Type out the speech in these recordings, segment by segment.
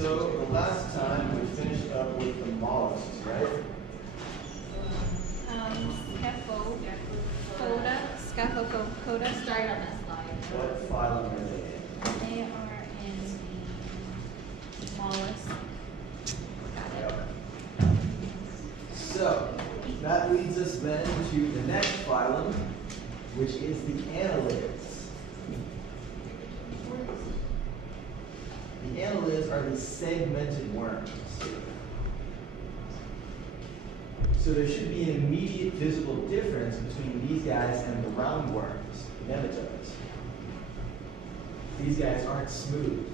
So the last time we finished up with the mollusks, right? Scaphopoda. Start on that slide. What phylum are they in? They are in the mollusk. Got it. So that leads us then to the next phylum, which is the annelids. The annelids are the segmented worms. So there should be an immediate visible difference between these guys and the roundworms, the nematodes. These guys aren't smooth.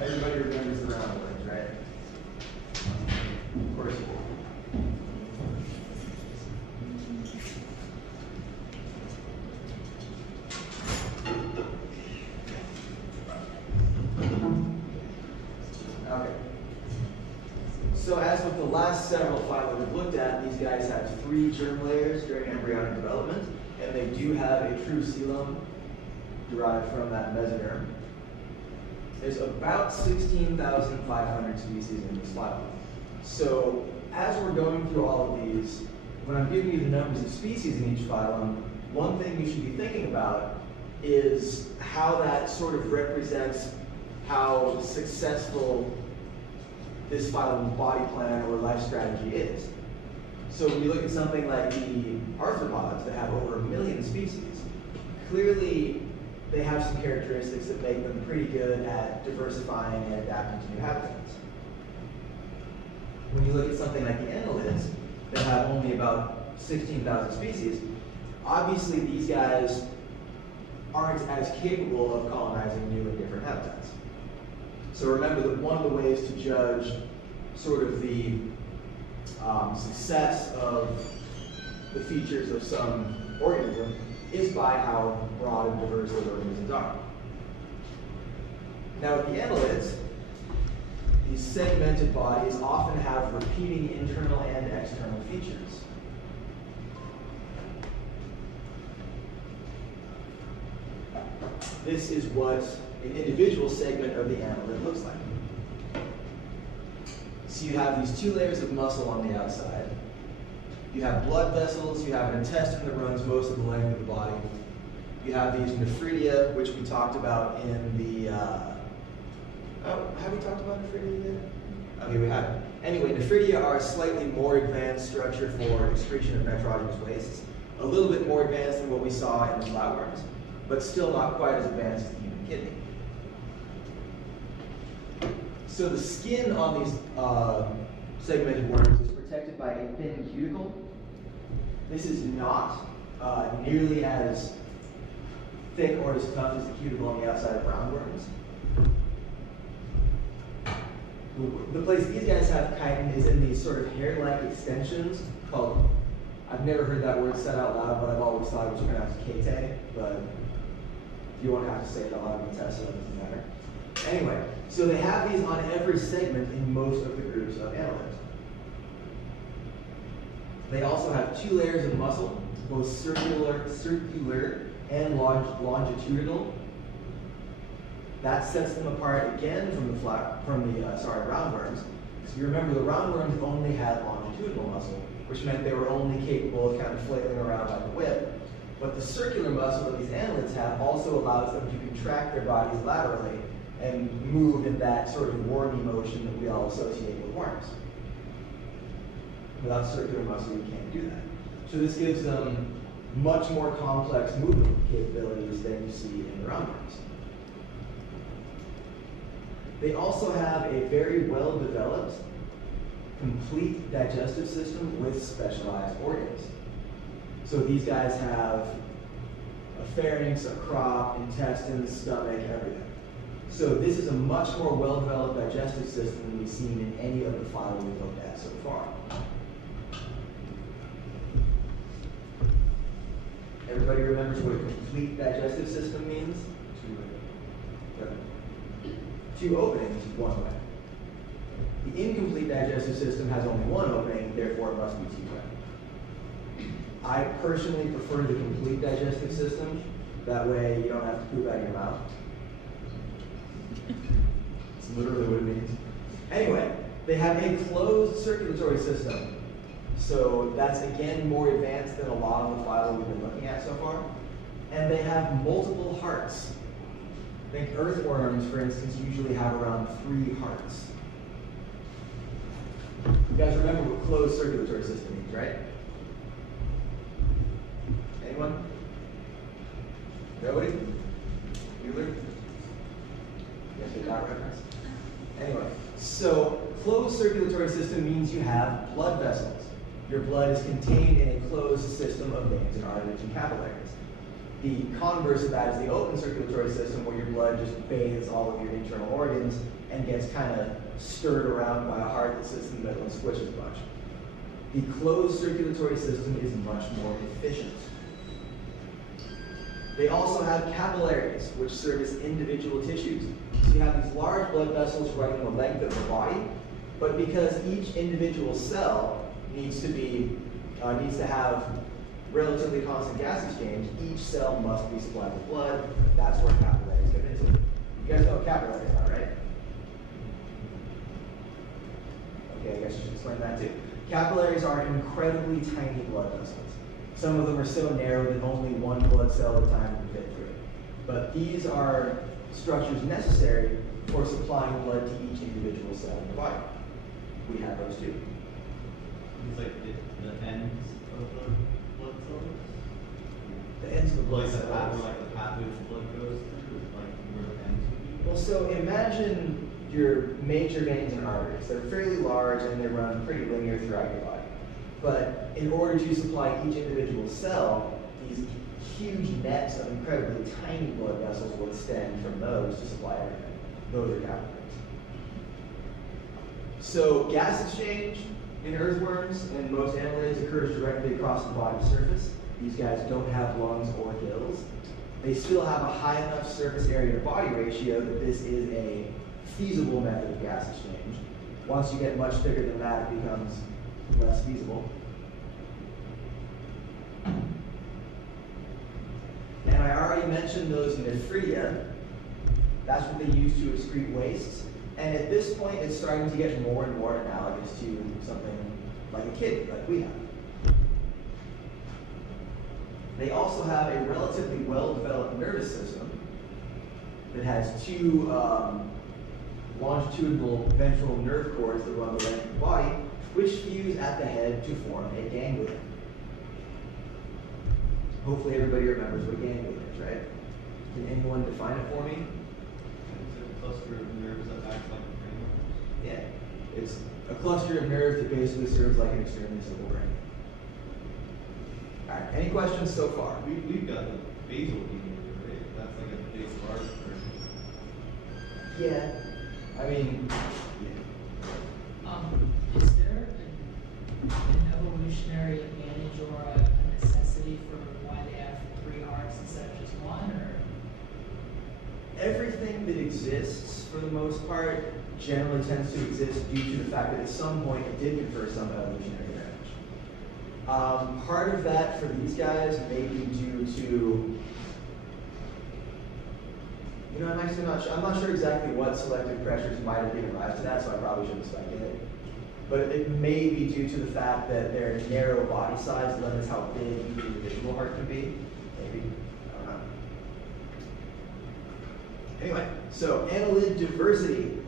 Everybody remembers the roundworms, right? Of course you do. Okay. So as with the last several phyla we've looked at, these guys have 3 germ layers during embryonic development, and they do have a true coelom derived from that mesoderm. There's about 16,500 species in this phylum. So as we're going through all of these, when I'm giving you the numbers of species in each phylum, one thing you should be thinking about is how that sort of represents how successful this phylum's body plan or life strategy is. So when you look at something like the arthropods that have over 1 million species, clearly they have some characteristics that make them pretty good at diversifying and adapting to new habitats. When you look at something like the annelids that have only about 16,000 species, obviously these guys aren't as capable of colonizing new and different habitats. So remember that one of the ways to judge sort of the success of the features of some organism is by how broad and diverse those organisms are. Now with the annelids, these segmented bodies often have repeating internal and external features. This is what an individual segment of the annelid looks like. So you have these 2 layers of muscle on the outside. You have blood vessels, you have an intestine that runs most of the length of the body. You have these nephridia, which we talked about in the, have we talked about nephridia yet? Okay, we haven't. Anyway, nephridia are a slightly more advanced structure for excretion of nitrogenous wastes. A little bit more advanced than what we saw in the flatworms, but still not quite as advanced as the human kidney. So the skin on these segmented worms is protected by a thin cuticle. This is not nearly as thick or as tough as the cuticle on the outside of roundworms. The place these guys have chitin is in these sort of hair-like extensions called, I've never heard that word said out loud, but I've always thought it was pronounced kete, but you won't have to say it out loud in the test, so it doesn't matter. Anyway, so they have these on every segment in most of the groups of annelids. They also have 2 layers of muscle, both circular and longitudinal. That sets them apart again from the roundworms. So you remember the roundworms only had longitudinal muscle, which meant they were only capable of kind of flailing around like a whip. But the circular muscle that these annelids have also allows them to contract their bodies laterally and move in that sort of wormy motion that we all associate with worms. Without circular muscle, you can't do that. So this gives them much more complex movement capabilities than you see in the roundworms. They also have a very well-developed, complete digestive system with specialized organs. So these guys have a pharynx, a crop, intestines, stomach, everything. So this is a much more well-developed digestive system than we've seen in any of the phyla we've looked at so far. Everybody remembers what a complete digestive system means? 2 openings, 1 way. The incomplete digestive system has only 1 opening, therefore it must be 2 way. I personally prefer the complete digestive system. That way you don't have to poop out of your mouth. It's literally what it means. Anyway, they have a closed circulatory system. So that's again more advanced than a lot of the phyla we've been looking at so far. And they have multiple hearts. I think earthworms, for instance, usually have around 3 hearts. You guys remember what closed circulatory system means, right? Anyone? Nobody? Bueller? Yes, you got reference? Anyway, so closed circulatory system means you have blood vessels. Your blood is contained in a closed system of veins and arteries and capillaries. The converse of that is the open circulatory system, where your blood just bathes all of your internal organs and gets kind of stirred around by a heart that sits in the middle and squishes a bunch. The closed circulatory system is much more efficient. They also have capillaries, which serve as individual tissues. So you have these large blood vessels running the length of the body, but because each individual cell needs to have relatively constant gas exchange, each cell must be supplied with blood. That's where capillaries come into. You guys know what capillaries are, right? Okay, I guess you should explain that too. Capillaries are incredibly tiny blood vessels. Some of them are so narrow that only one blood cell at a time can fit through. But these are structures necessary for supplying blood to each individual cell in the body. We have those too. It's like the ends of the blood cells? The ends of the blood Like the path, cells. like the pathway the blood goes through, like where the ends would be? Well, so imagine your major veins and arteries. They're fairly large and they run pretty linear throughout your body. But in order to supply each individual cell, these huge nets of incredibly tiny blood vessels will extend from those to supply everything. Those are capillaries. So gas exchange in earthworms and most annelids occurs directly across the body surface. These guys don't have lungs or gills. They still have a high enough surface area to body ratio that this is a feasible method of gas exchange. Once you get much bigger than that, it becomes less feasible. And I already mentioned those nephridia. That's what they use to excrete wastes. And at this point, it's starting to get more and more analogous to something like a kidney, like we have. They also have a relatively well-developed nervous system that has 2 longitudinal ventral nerve cords that run the length of the body, which fuse at the head to form a ganglion. Hopefully everybody remembers what ganglion is, right? Can anyone define it for me? It's a cluster of nerves that acts like a brain. Yeah. It's a cluster of nerves that basically serves like an extremely simple brain. All right, any questions so far? We've got the basal ganglion, right? That's like a big large version. Yeah. I mean, Is there an evolutionary advantage or a necessity for why they have 3 hearts instead of just 1, or? everything that exists, for the most part, generally tends to exist due to the fact that at some point it did confer some evolutionary advantage. Part of that for these guys may be due to, I'm actually not sure. I'm not sure exactly what selective pressures might have given rise to that, so I probably shouldn't speculate. But it may be due to the fact that their narrow body size limits how big each individual heart can be. Maybe. I don't know. Anyway, so annelid diversity.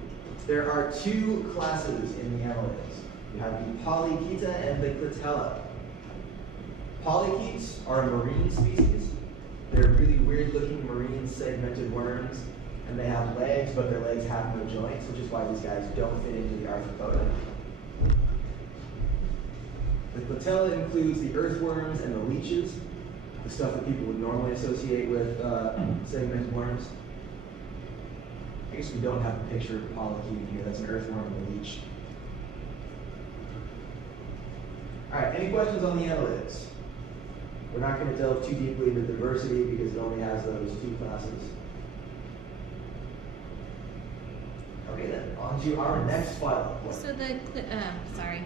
There are 2 classes in the annelids. You have the Polychaeta and the Clitella. Polychaetes are a marine species. They're really weird-looking marine segmented worms, and they have legs, but their legs have no joints, which is why these guys don't fit into the arthropoda. The Clitella includes the earthworms and the leeches, the stuff that people would normally associate with segmented worms. I guess we don't have a picture of a polychaete here. That's an earthworm and a leech. All right, any questions on the annelids? We're not going to delve too deeply into diversity because it only has those 2 classes. Okay then, on to our next phylum. So the, sorry,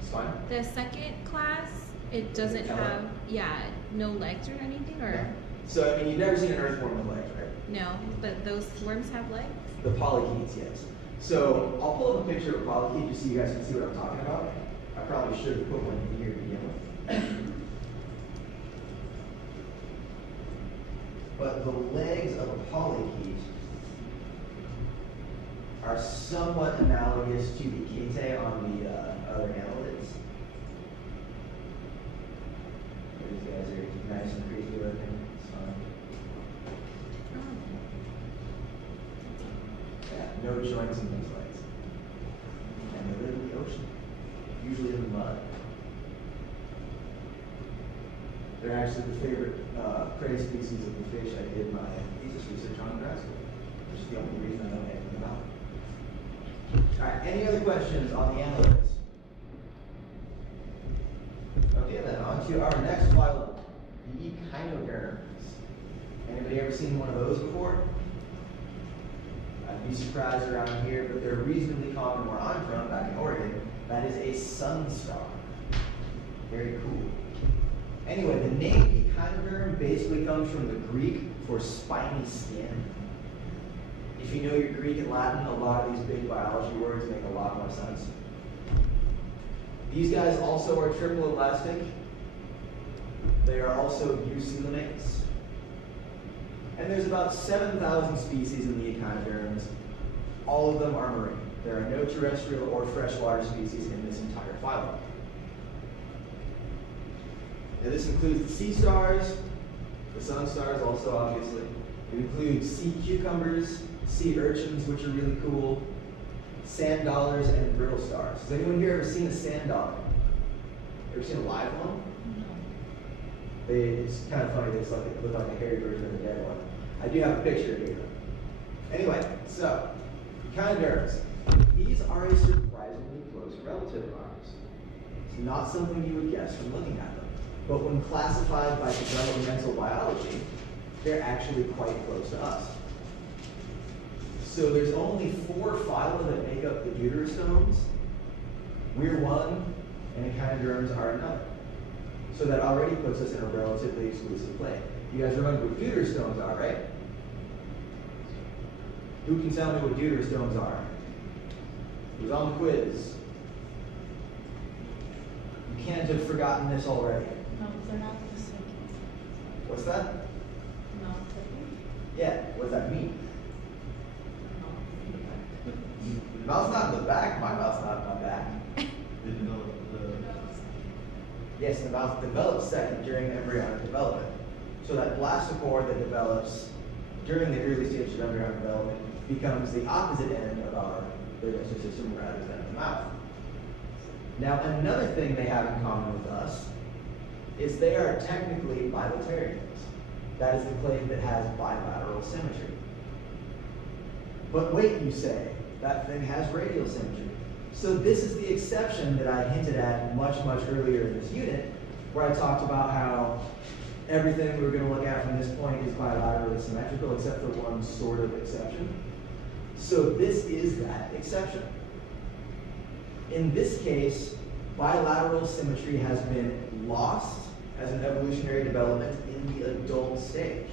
It's fine. the second class It doesn't Tell it. have, yeah, no legs or anything, or? So, I mean, you've never seen an earthworm with legs, right? No, but those worms have legs? The polychaetes, yes. So, I'll pull up a picture of a polychaete just so you guys can see what I'm talking about. I probably should have put one in here to begin with. But the legs of a polychaete are somewhat analogous to the chaetae on the other annelids. These guys are nice and creepy looking. It's fun. Yeah, no joints in these legs. And they live in the ocean, usually in the mud. They're actually the favorite prey species of the fish I did my thesis research on in grad school, which is the only reason I know anything about it. All right, any other questions on the annelids? Okay, then on to our next phylum, the echinoderms. Anybody ever seen one of those before? I'd be surprised around here, but they're reasonably common where I'm from, back in Oregon. That is a sunstar. Very cool. Anyway, the name echinoderm basically comes from the Greek for spiny skin. If you know your Greek and Latin, a lot of these big biology words make a lot more sense. These guys also are triple elastic. They are also eucoelomates. And there's about 7,000 species in the echinoderms. All of them are marine. There are no terrestrial or freshwater species in this entire phylum. Now this includes the sea stars, the sun stars also obviously. It includes sea cucumbers, sea urchins, which are really cool, sand dollars, and brittle stars. Has anyone here ever seen a sand dollar? Ever seen a live one? It's kind of funny, they look like a hairy version of a dead one. I do have a picture here. Anyway, so, echinoderms. These are a surprisingly close relative of ours. It's not something you would guess from looking at them. But when classified by developmental biology, they're actually quite close to us. So there's only 4 phyla that make up the deuterostomes. We're one, and echinoderms are another. So that already puts us in a relatively exclusive plane. You guys remember what deuterostomes are, right? Who can tell me what deuterostomes are? Who's on the quiz? You can't have forgotten this already. No, they're not the same. What's that? No, Yeah, what does that mean? The mouth's not in the back, my mouth's not in my back. They develop the. Yes, the mouth develops second during embryonic development. So that blastocore that develops during the early stage of embryonic development becomes the opposite end of our digestive system rather than the mouth. Now, another thing they have in common with us is they are technically bilaterians. That is the clade that has bilateral symmetry. But wait, you say, that thing has radial symmetry. So this is the exception that I hinted at much earlier in this unit, where I talked about how everything we were going to look at from this point is bilaterally symmetrical, except for one sort of exception. So this is that exception. In this case, bilateral symmetry has been lost as an evolutionary development in the adult stage.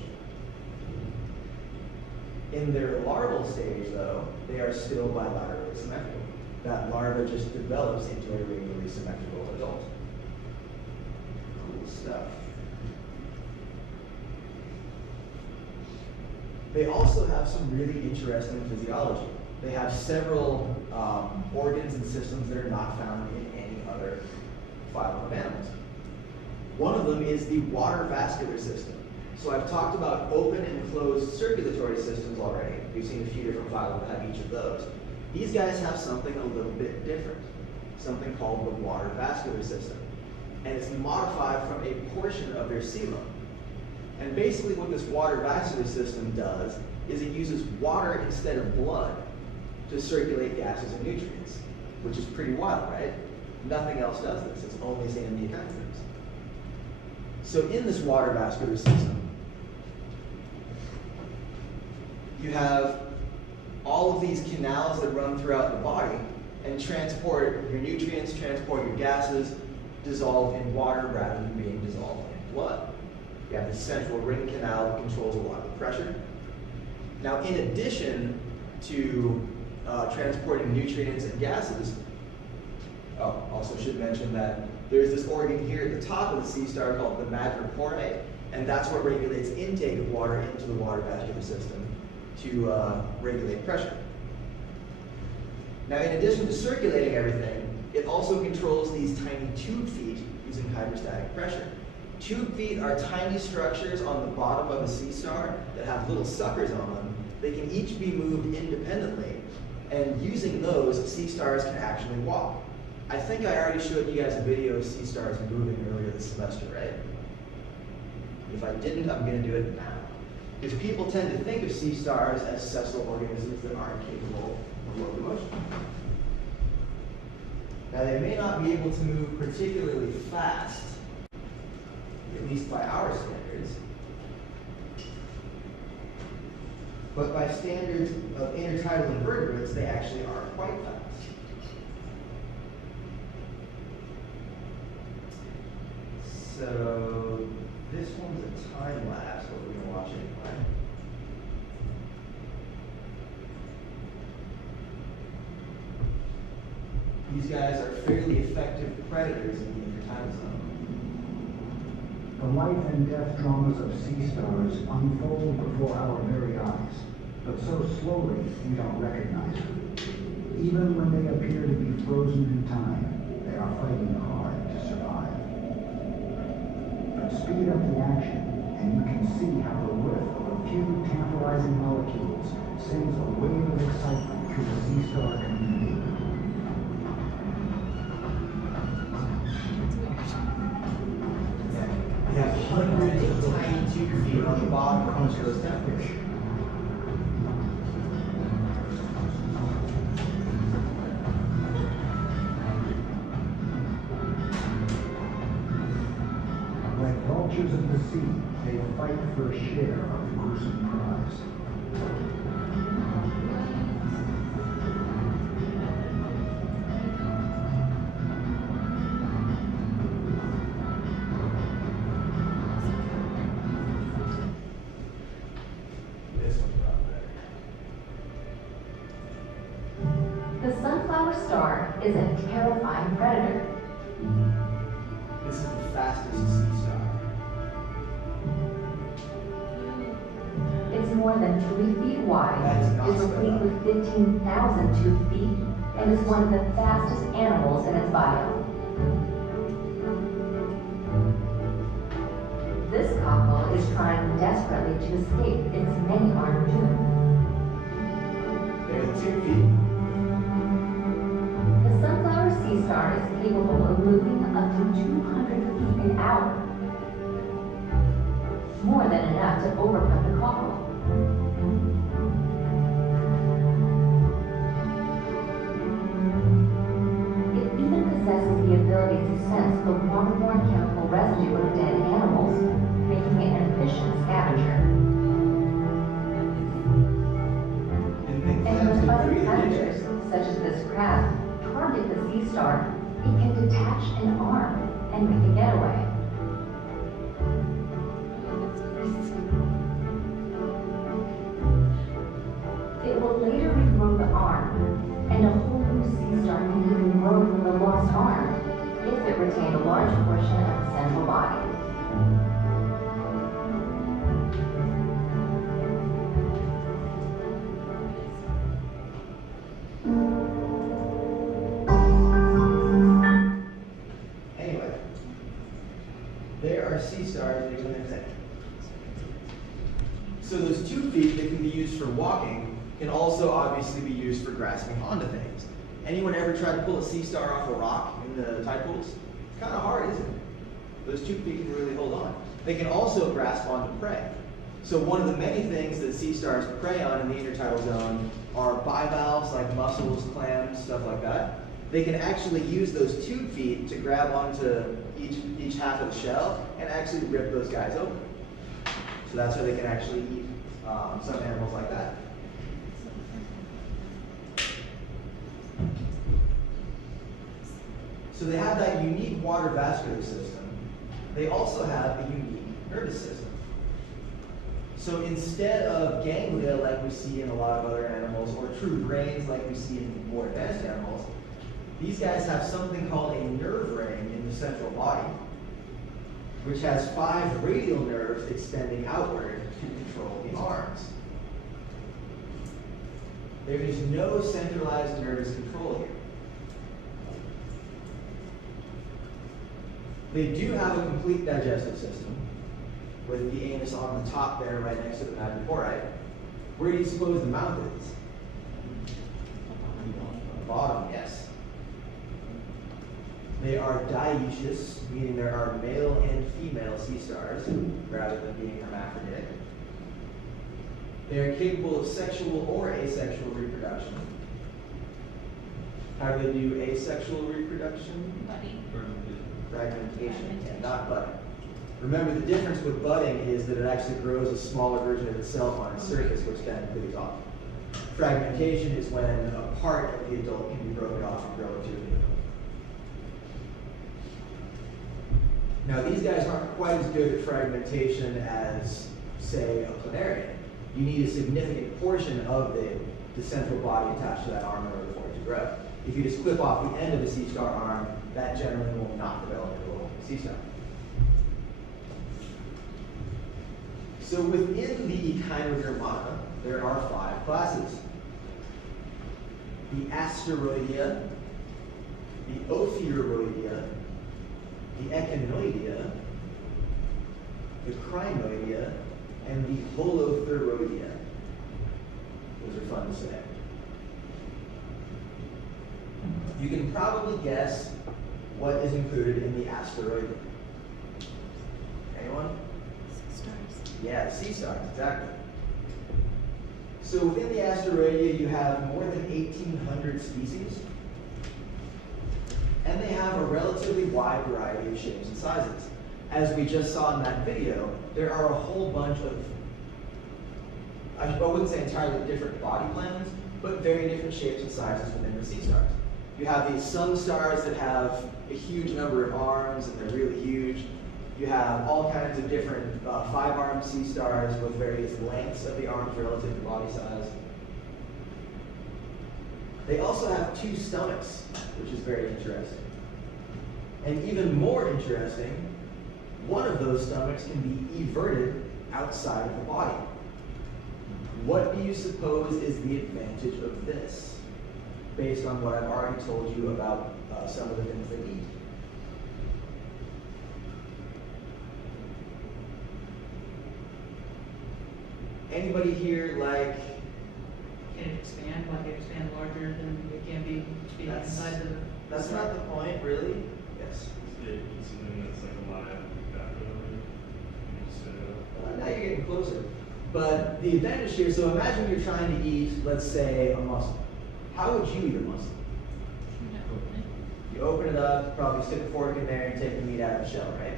In their larval stage, though, they are still bilaterally symmetrical. That larva just develops into a radially symmetrical adult. Cool stuff. They also have some really interesting physiology. They have several organs and systems that are not found in any other phylum of animals. One of them is the water vascular system. So I've talked about open and closed circulatory systems already. We've seen a few different phyla that have each of those. These guys have something a little bit different, something called the water vascular system. And it's modified from a portion of their coelom. And basically what this water vascular system does is it uses water instead of blood to circulate gases and nutrients, which is pretty wild, right? Nothing else does this. It's only seen in the echinoderms. So in this water vascular system, you have all of these canals that run throughout the body and transport your nutrients, transport your gases, dissolved in water rather than being dissolved in blood. You have the central ring canal that controls a lot of the pressure. Now, in addition to transporting nutrients and gases, also should mention that there's this organ here at the top of the sea star called the madrepore, and that's what regulates intake of water into the water vascular system to regulate pressure. Now, in addition to circulating everything, it also controls these tiny tube feet using hydrostatic pressure. Tube feet are tiny structures on the bottom of a sea star that have little suckers on them. They can each be moved independently, and using those, sea stars can actually walk. I think I already showed you guys a video of sea stars moving earlier this semester, right? If I didn't, I'm going to do it now. Because people tend to think of sea stars as sessile organisms that aren't capable of locomotion. Now, they may not be able to move particularly fast, at least by our standards, but by standards of intertidal invertebrates, they actually are quite fast. So this one's a time lapse, but we're going to watch it anyway. These guys are fairly effective predators in the intertidal zone. The life and death dramas of sea stars unfold before our very eyes, but so slowly we don't recognize them. Even when they appear to be frozen in time, they are fighting hard to survive. But speed up the action, and you can see how the whiff of a few tantalizing molecules sends a wave of excitement through the sea star community. You have hundreds of tiny tube feet on the bottom of each of those tentacles. Like vultures of the sea, they fight for a share of the gruesome prize. This one's a lot better. The sunflower star is a terrifying predator. This is the fastest sea star. It's more than 3 feet wide, That is not is replete sped with 15,000 tube feet, and is one of the fastest animals in its bio. This cockle is trying desperately to escape its many-armed doom. They have 2 feet. The sunflower sea star is capable of moving up to 200 feet an hour. More than enough to overcome the cockle. It even possesses the ability to sense the waterborne chemical residue of dead animals, making it an efficient scavenger. And And when clams other can breathe in predators, nature. such as this crab, target the sea star, it can detach an arm and make a getaway. It will later regrow the arm, and a whole new sea star can even grow from the lost arm if it retained a large portion of the central body. Anyway, there are sea stars doing their thing. So those 2 feet that can be used for walking can also obviously be used for grasping onto things. Anyone ever try to pull a sea star off a rock in the tide pools? It's kind of hard, isn't it? Those 2 feet can really hold on. They can also grasp onto prey. So one of the many things that sea stars prey on in the intertidal zone are bivalves like mussels, clams, stuff like that. They can actually use those 2 feet to grab onto each half of the shell and actually rip those guys open. So that's how they can actually eat some animals like that. So they have that unique water vascular system. They also have a unique nervous system. So instead of ganglia like we see in a lot of other animals, or true brains like we see in more advanced animals, these guys have something called a nerve ring in the central body, which has 5 radial nerves extending outward to control the arms. There is no centralized nervous control here. They do have a complete digestive system, with the anus on the top there, right next to the madrepori. Where do you suppose the mouth is? Bottom, yes. They are dioecious, meaning there are male and female sea stars, rather than being hermaphroditic. They are capable of sexual or asexual reproduction. How do they do asexual reproduction? Buddy. Fragmentation, not budding. Remember, the difference with budding is that it actually grows a smaller version of itself on its surface, which then moves off. Fragmentation is when a part of the adult can be broken off and grow into an adult. Now, these guys aren't quite as good at fragmentation as, say, a planarian. You need a significant portion of the central body attached to that arm in order for it to grow. If you just clip off the end of a sea star arm, that generally will not develop into a sea star. So within the Echinodermata, there are 5 classes. The Asteroidea, the Ophiuroidea, the Echinoidea, the Crinoidea, and the Holothuroidea. Those are fun to say. You can probably guess what is included in the Asteroidea. Anyone? Stars. Yeah, sea stars, exactly. So within the Asteroidea, you have more than 1,800 species, and they have a relatively wide variety of shapes and sizes. As we just saw in that video, there are a whole bunch of, I wouldn't say entirely different body plans, but very different shapes and sizes within the sea stars. You have these sun stars that have a huge number of arms, and they're really huge. You have all kinds of different 5-armed sea stars with various lengths of the arms relative to body size. They also have 2 stomachs, which is very interesting. And even more interesting, one of those stomachs can be everted outside of the body. What do you suppose is the advantage of this, based on what I've already told you about some of the things they eat? Anybody here like? Can it expand, like it expand larger than it can be That's- inside the? That's not the point, really. Yes. Something that's like alive, Now you're getting closer. But the advantage here, so imagine you're trying to eat, let's say, a mussel. How would you eat a mussel? You open it up, probably stick a fork in there and take the meat out of the shell, right?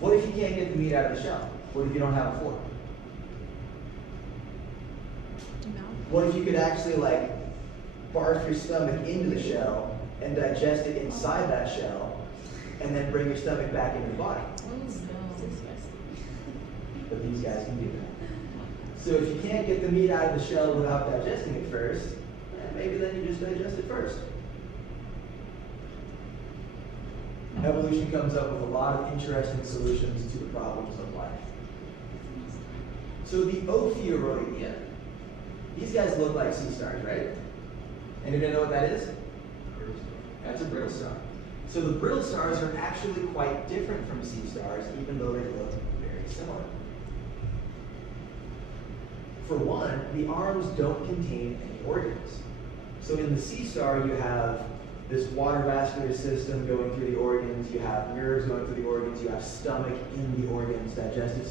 What if you can't get the meat out of the shell? What if you don't have a fork? No. What if you could actually like barf your stomach into the shell and digest it inside that shell and then bring your stomach back into the body? But these guys can do that. So if you can't get the meat out of the shell without digesting it first, maybe then you just digest it first. Evolution comes up with a lot of interesting solutions to the problems of life. So the Ophiuroidea, these guys look like sea stars, right? Anybody know what that is? That's a brittle star. So the brittle stars are actually quite different from sea stars, even though they look very similar. For one, the arms don't contain any organs. So in the sea star, you have this water vascular system going through the organs, you have nerves going through the organs, you have stomach in the organs, digestive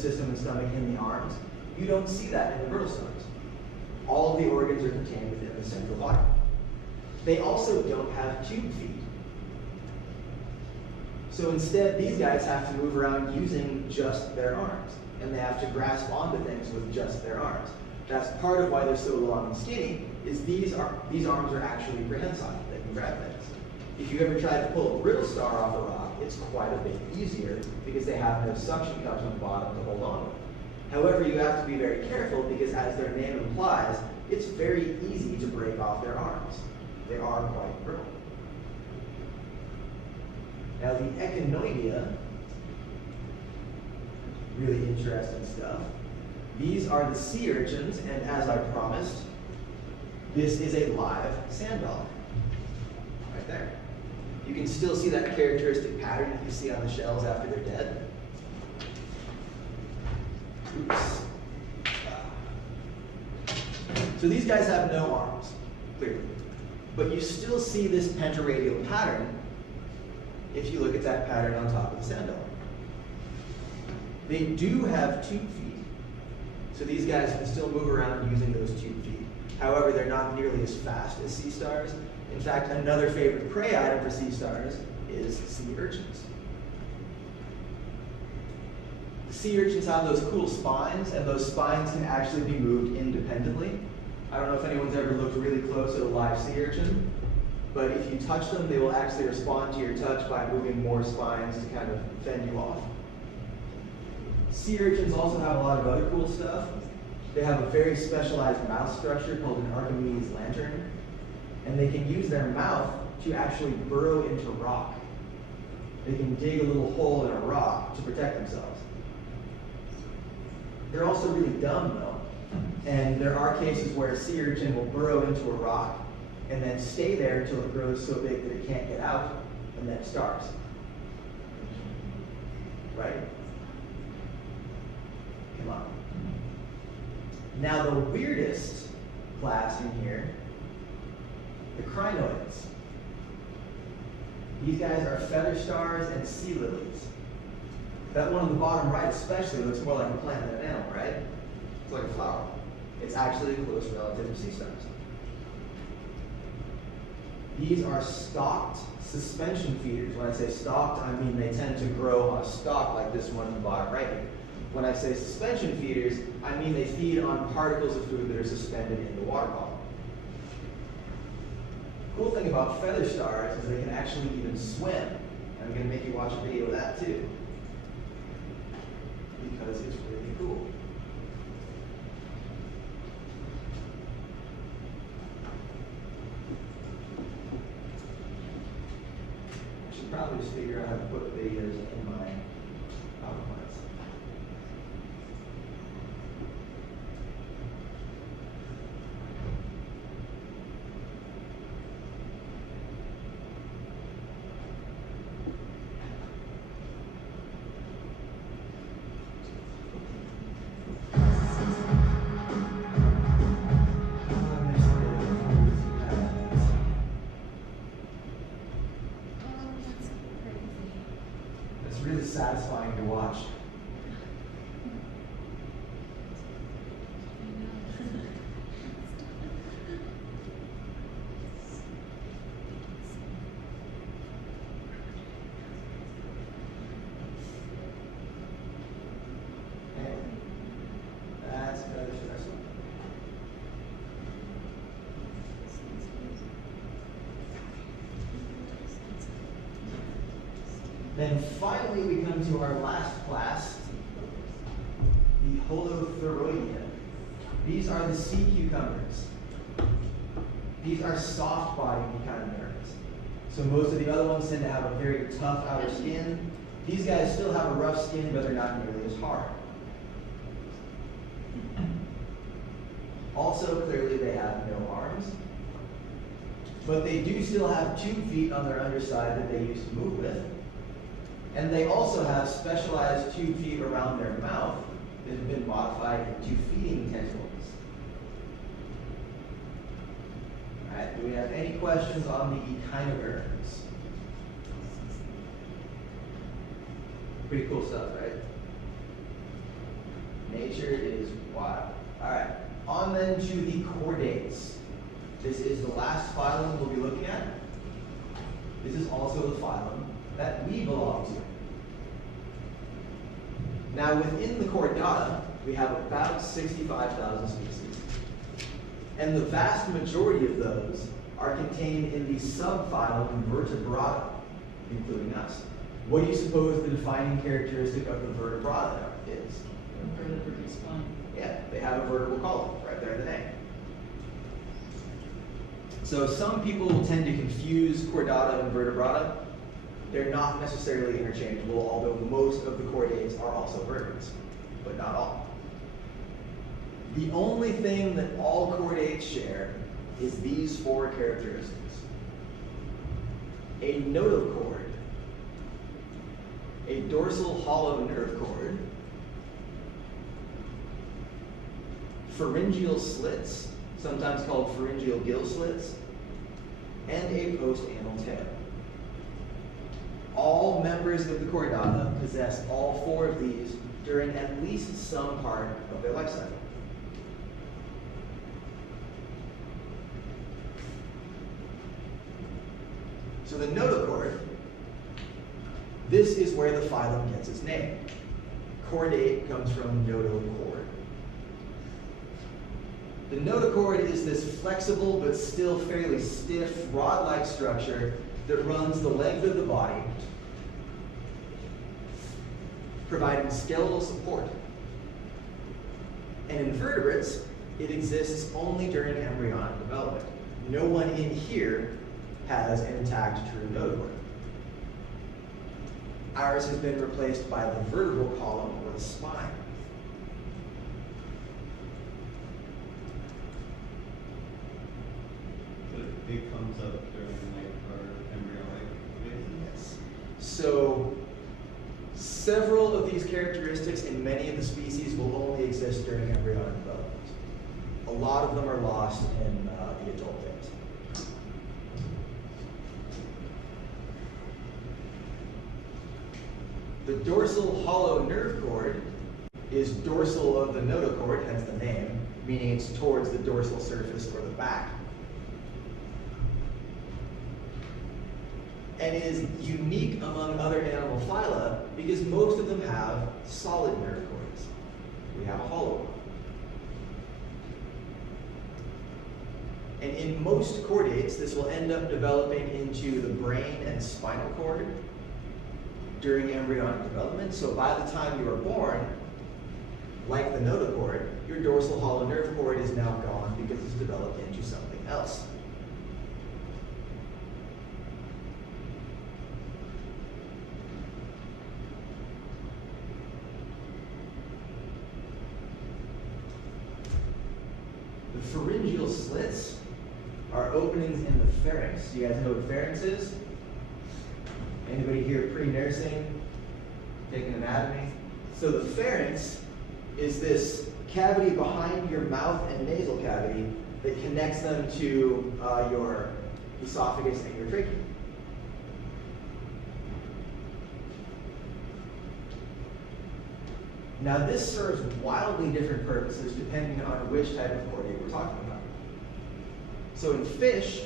system and stomach in the arms. You don't see that in the brittle stars. All of the organs are contained within the central body. They also don't have tube feet. So instead, these guys have to move around using just their arms, and they have to grasp onto things with just their arms. That's part of why they're so long and skinny, is these arms are actually prehensile. They can can grab things. If you ever try to pull a brittle star off a rock, it's quite a bit easier because they have no suction cups on the bottom to hold on to. However, you have to be very careful because, as their name implies, it's very easy to break off their arms. They are quite brittle. Now the echinoidea, really interesting stuff. These are the sea urchins, and as I promised, this is a live sand dollar. Right there. You can still see that characteristic pattern that you see on the shells after they're dead. Oops. So these guys have no arms, clearly. But you still see this pentaradial pattern if you look at that pattern on top of the sand dollar. They do have tube feet. So these guys can still move around using those tube feet. However, they're not nearly as fast as sea stars. In fact, another favorite prey item for sea stars is sea urchins. The sea urchins have those cool spines, and those spines can actually be moved independently. I don't know if anyone's ever looked really close at a live sea urchin, but if you touch them, they will actually respond to your touch by moving more spines to kind of fend you off. Sea urchins also have a lot of other cool stuff. They have a very specialized mouth structure called an Archimedes lantern, and they can use their mouth to actually burrow into rock. They can dig a little hole in a rock to protect themselves. They're also really dumb though, and there are cases where a sea urchin will burrow into a rock and then stay there until it grows so big that it can't get out, and then it starves. Right? Come on. Now the weirdest class in here, the crinoids. These guys are feather stars and sea lilies. That one on the bottom right especially looks more like a plant than an animal, right? It's like a flower. It's actually a close relative of sea stars. These are stalked suspension feeders. When I say stalked, I mean they tend to grow on a stalk like this one on the bottom right here. When I say suspension feeders, I mean they feed on particles of food that are suspended in the water column. Cool thing about feather stars is they can actually even swim. And I'm going to make you watch a video of that too, because it's really cool. I should probably just figure out how to put videos in my PowerPoints. Really satisfying to watch. That's feather stars. Then finally we come to our last class, the Holothuridia. These are the sea cucumbers. These are soft-bodied echinoderms. So most of the other ones tend to have a very tough outer skin. These guys still have a rough skin, but they're not nearly as hard. Also, clearly they have no arms, but they do still have 2 feet on their underside that they used to move with. And they also have specialized 2 feet around their mouth that have been modified into feeding tentacles. All right, do we have any questions on the echinoderms? Pretty cool stuff, right? Nature is wild. All right, on then to the chordates. This is the last phylum we'll be looking at. This is also the phylum that we belong to. Now within the chordata, we have about 65,000 species. And the vast majority of those are contained in the subphylum Vertebrata, including us. What do you suppose the defining characteristic of the Vertebrata is? Vertebrate spine. Yeah, they have a vertebral column right there in the name. So some people tend to confuse chordata and vertebrata. They're not necessarily interchangeable, although most of the chordates are also vertebrates, but not all. The only thing that all chordates share is these four characteristics. A notochord, a dorsal hollow nerve cord, pharyngeal slits, sometimes called pharyngeal gill slits, and a post-anal tail. All members of the chordata possess all four of these during at least some part of their life cycle. So the notochord, this is where the phylum gets its name. Chordate comes from notochord. The notochord is this flexible but still fairly stiff rod-like structure that runs the length of the body, providing skeletal support. And in vertebrates, it exists only during embryonic development. No one in here has an intact true notochord. Ours has been replaced by the vertebral column or the spine. It comes up during like our embryonic phases. Yes. So several of these characteristics in many of the species will only exist during embryonic development. A lot of them are lost in the adult phase. The dorsal hollow nerve cord is dorsal of the notochord, hence the name, meaning it's towards the dorsal surface or the back. And is unique among other animal phyla because most of them have solid nerve cords. We have a hollow one. And in most chordates, this will end up developing into the brain and spinal cord during embryonic development. So by the time you are born, like the notochord, your dorsal hollow nerve cord is now gone because it's developed into something else. The pharyngeal slits are openings in the pharynx. You guys know what pharynx is? Anybody here pre-nursing, taking anatomy? So the pharynx is this cavity behind your mouth and nasal cavity that connects them to your esophagus and your trachea. Now this serves wildly different purposes depending on which type of chordate we're talking about. So in fish,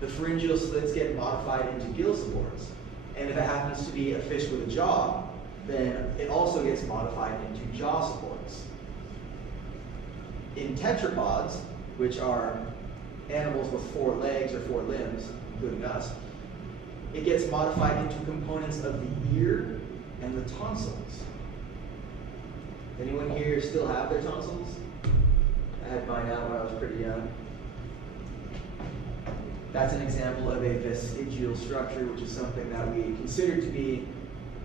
the pharyngeal slits get modified into gill supports. And if it happens to be a fish with a jaw, then it also gets modified into jaw supports. In tetrapods, which are animals with 4 legs or 4 limbs, including us, it gets modified into components of the ear and the tonsils. Anyone here still have their tonsils? I had mine out when I was pretty young. That's an example of a vestigial structure, which is something that we consider to be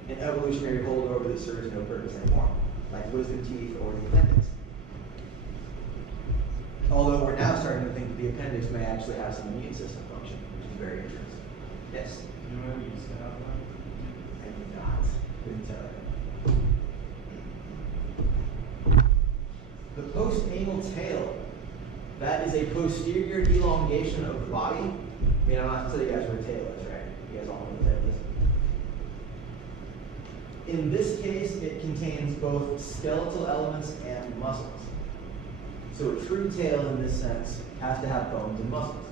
an evolutionary holdover that serves no purpose anymore, like wisdom teeth or the appendix. Although we're now starting to think that the appendix may actually have some immune system function, which is very interesting. Yes? You know what you used to have one? I did not. Couldn't tell you. The post-anal tail. That is a posterior elongation of the body. I mean, I'm not to tell you guys what a tail is, right? You guys all know what a tail is. In this case, it contains both skeletal elements and muscles. So a true tail in this sense has to have bones and muscles.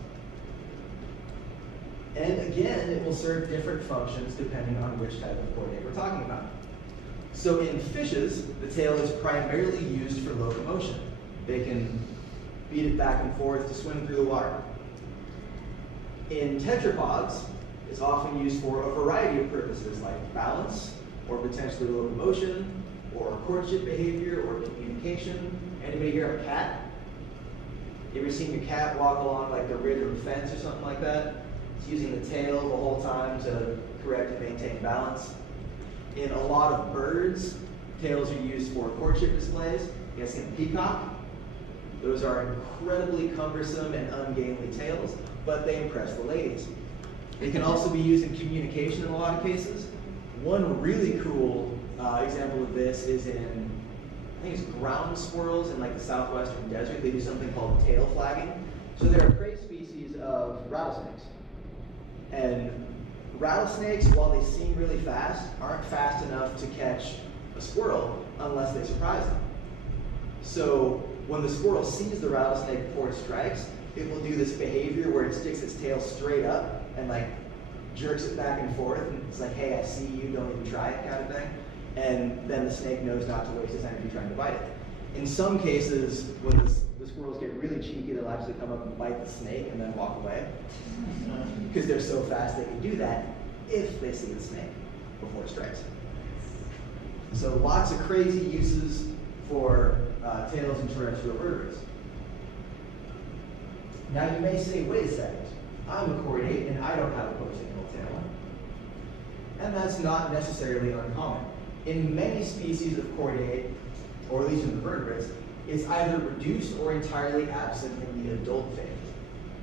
And again, it will serve different functions depending on which type of chordate we're talking about. So in fishes, the tail is primarily used for locomotion. They can beat it back and forth to swim through the water. In tetrapods, it's often used for a variety of purposes like balance, or potentially locomotion, or courtship behavior, or communication. Anybody here have a cat? You ever seen your cat walk along like the ridge of a fence or something like that? It's using the tail the whole time to correct and maintain balance. In a lot of birds, tails are used for courtship displays. You guys seen a peacock? Those are incredibly cumbersome and ungainly tails, but they impress the ladies. They can also be used in communication in a lot of cases. One really cool example of this is in, I think it's ground squirrels in like the southwestern desert. They do something called tail flagging. So they're a prey species of rattlesnakes. And rattlesnakes, while they seem really fast, aren't fast enough to catch a squirrel unless they surprise them. So when the squirrel sees the rattlesnake before it strikes, it will do this behavior where it sticks its tail straight up and like jerks it back and forth. And it's like, hey, I see you, don't even try it kind of thing. And then the snake knows not to waste its energy trying to bite it. In some cases, when the squirrels get really cheeky, they'll actually come up and bite the snake and then walk away. Because they're so fast they can do that if they see the snake before it strikes. So lots of crazy uses for tails in terrestrial vertebrates. Now you may say, wait a second, I'm a chordate and I don't have a postanal tail. And that's not necessarily uncommon. In many species of chordate, or at least in the vertebrates, it's either reduced or entirely absent in the adult phase.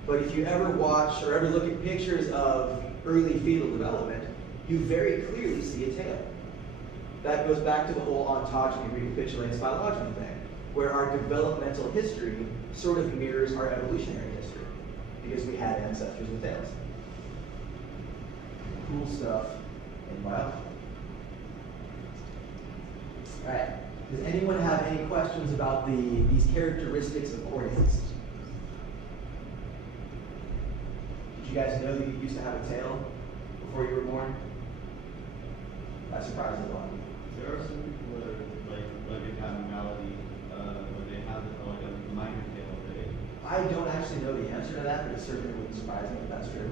But if you ever watch or ever look at pictures of early fetal development, you very clearly see a tail. That goes back to the whole ontogeny recapitulates phylogeny thing, where our developmental history sort of mirrors our evolutionary history, because we had ancestors with tails. Cool stuff in biology. All right, does anyone have any questions about these characteristics of chordates? Did you guys know that you used to have a tail before you were born? That surprises a lot. There are some people that are like a abnormality, where they have like a minor tail, right? I don't actually know the answer to that, but it certainly wouldn't surprise me if that's true.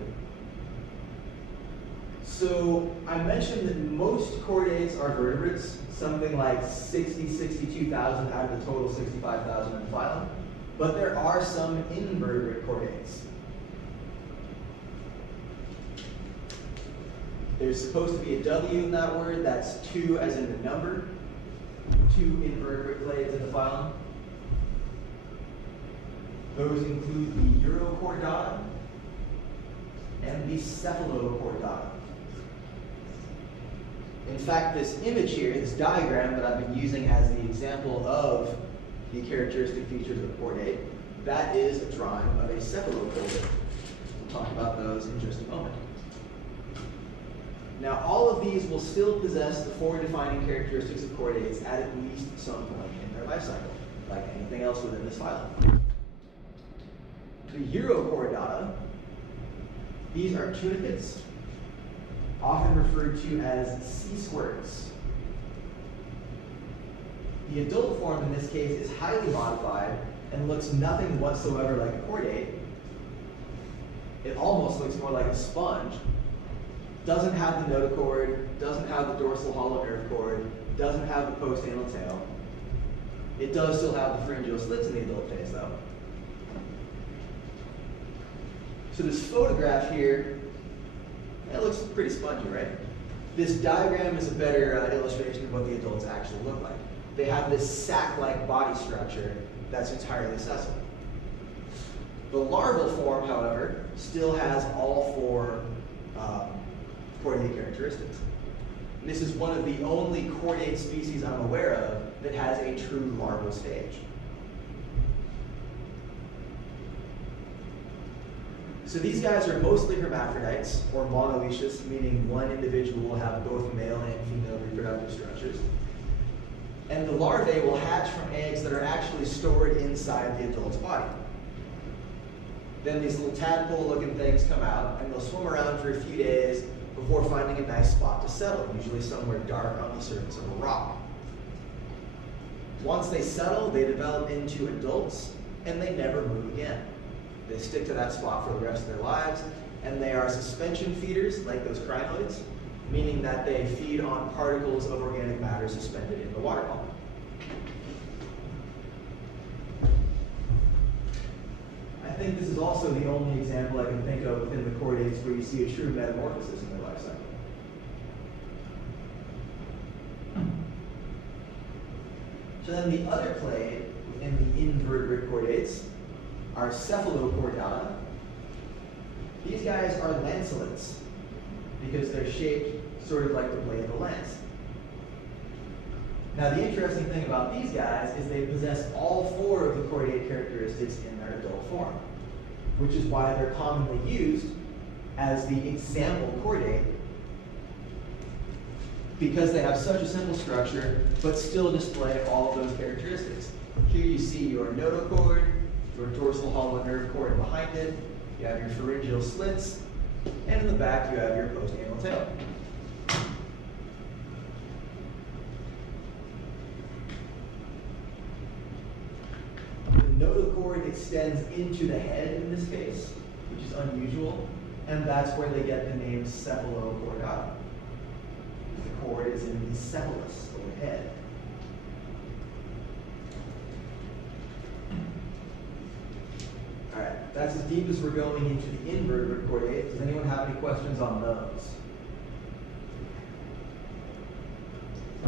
So I mentioned that most chordates are vertebrates, something like 62,000 out of the total 65,000 in the phylum. But there are some invertebrate chordates. There's supposed to be a W in that word. That's 2 as in the number. 2 invertebrate clades in the phylum. Those include the Urochordata and the Cephalochordata. In fact, this image here, this diagram that I've been using as the example of the characteristic features of a chordate, that is a drawing of a cephalochordate. We'll talk about those in just a moment. Now, all of these will still possess the 4 defining characteristics of chordates at least some point in their life cycle, like anything else within this phylum. The Urochordata, these are tunicates, often referred to as sea squirts. The adult form in this case is highly modified and looks nothing whatsoever like a chordate. It almost looks more like a sponge. Doesn't have the notochord, doesn't have the dorsal hollow nerve cord, doesn't have the postanal tail. It does still have the pharyngeal slits in the adult phase though. So this photograph here, it looks pretty spongy, right? This diagram is a better illustration of what the adults actually look like. They have this sac-like body structure that's entirely sessile. The larval form, however, still has all 4 chordate characteristics. And this is one of the only chordate species I'm aware of that has a true larval stage. So these guys are mostly hermaphrodites, or monoecious, meaning one individual will have both male and female reproductive structures. And the larvae will hatch from eggs that are actually stored inside the adult's body. Then these little tadpole-looking things come out, and they'll swim around for a few days before finding a nice spot to settle, usually somewhere dark on the surface of a rock. Once they settle, they develop into adults, and they never move again. They stick to that spot for the rest of their lives, and they are suspension feeders like those crinoids, meaning that they feed on particles of organic matter suspended in the water column. I think this is also the only example I can think of within the chordates where you see a true metamorphosis in their life cycle. So then the other clade within the invertebrate chordates are cephalochordata. These guys are lancelets because they're shaped sort of like the blade of a lance. Now the interesting thing about these guys is they possess all four of the chordate characteristics in their adult form, which is why they're commonly used as the example chordate, because they have such a simple structure, but still display all of those characteristics. Here you see your notochord, your dorsal hollow nerve cord behind it, you have your pharyngeal slits, and in the back you have your postanal tail. The notochord extends into the head in this case, which is unusual, and that's where they get the name cephalochordata. The cord is in the cephalus, or the head. All right, that's as deep as we're going into the invertebrate chordate. Does anyone have any questions on those?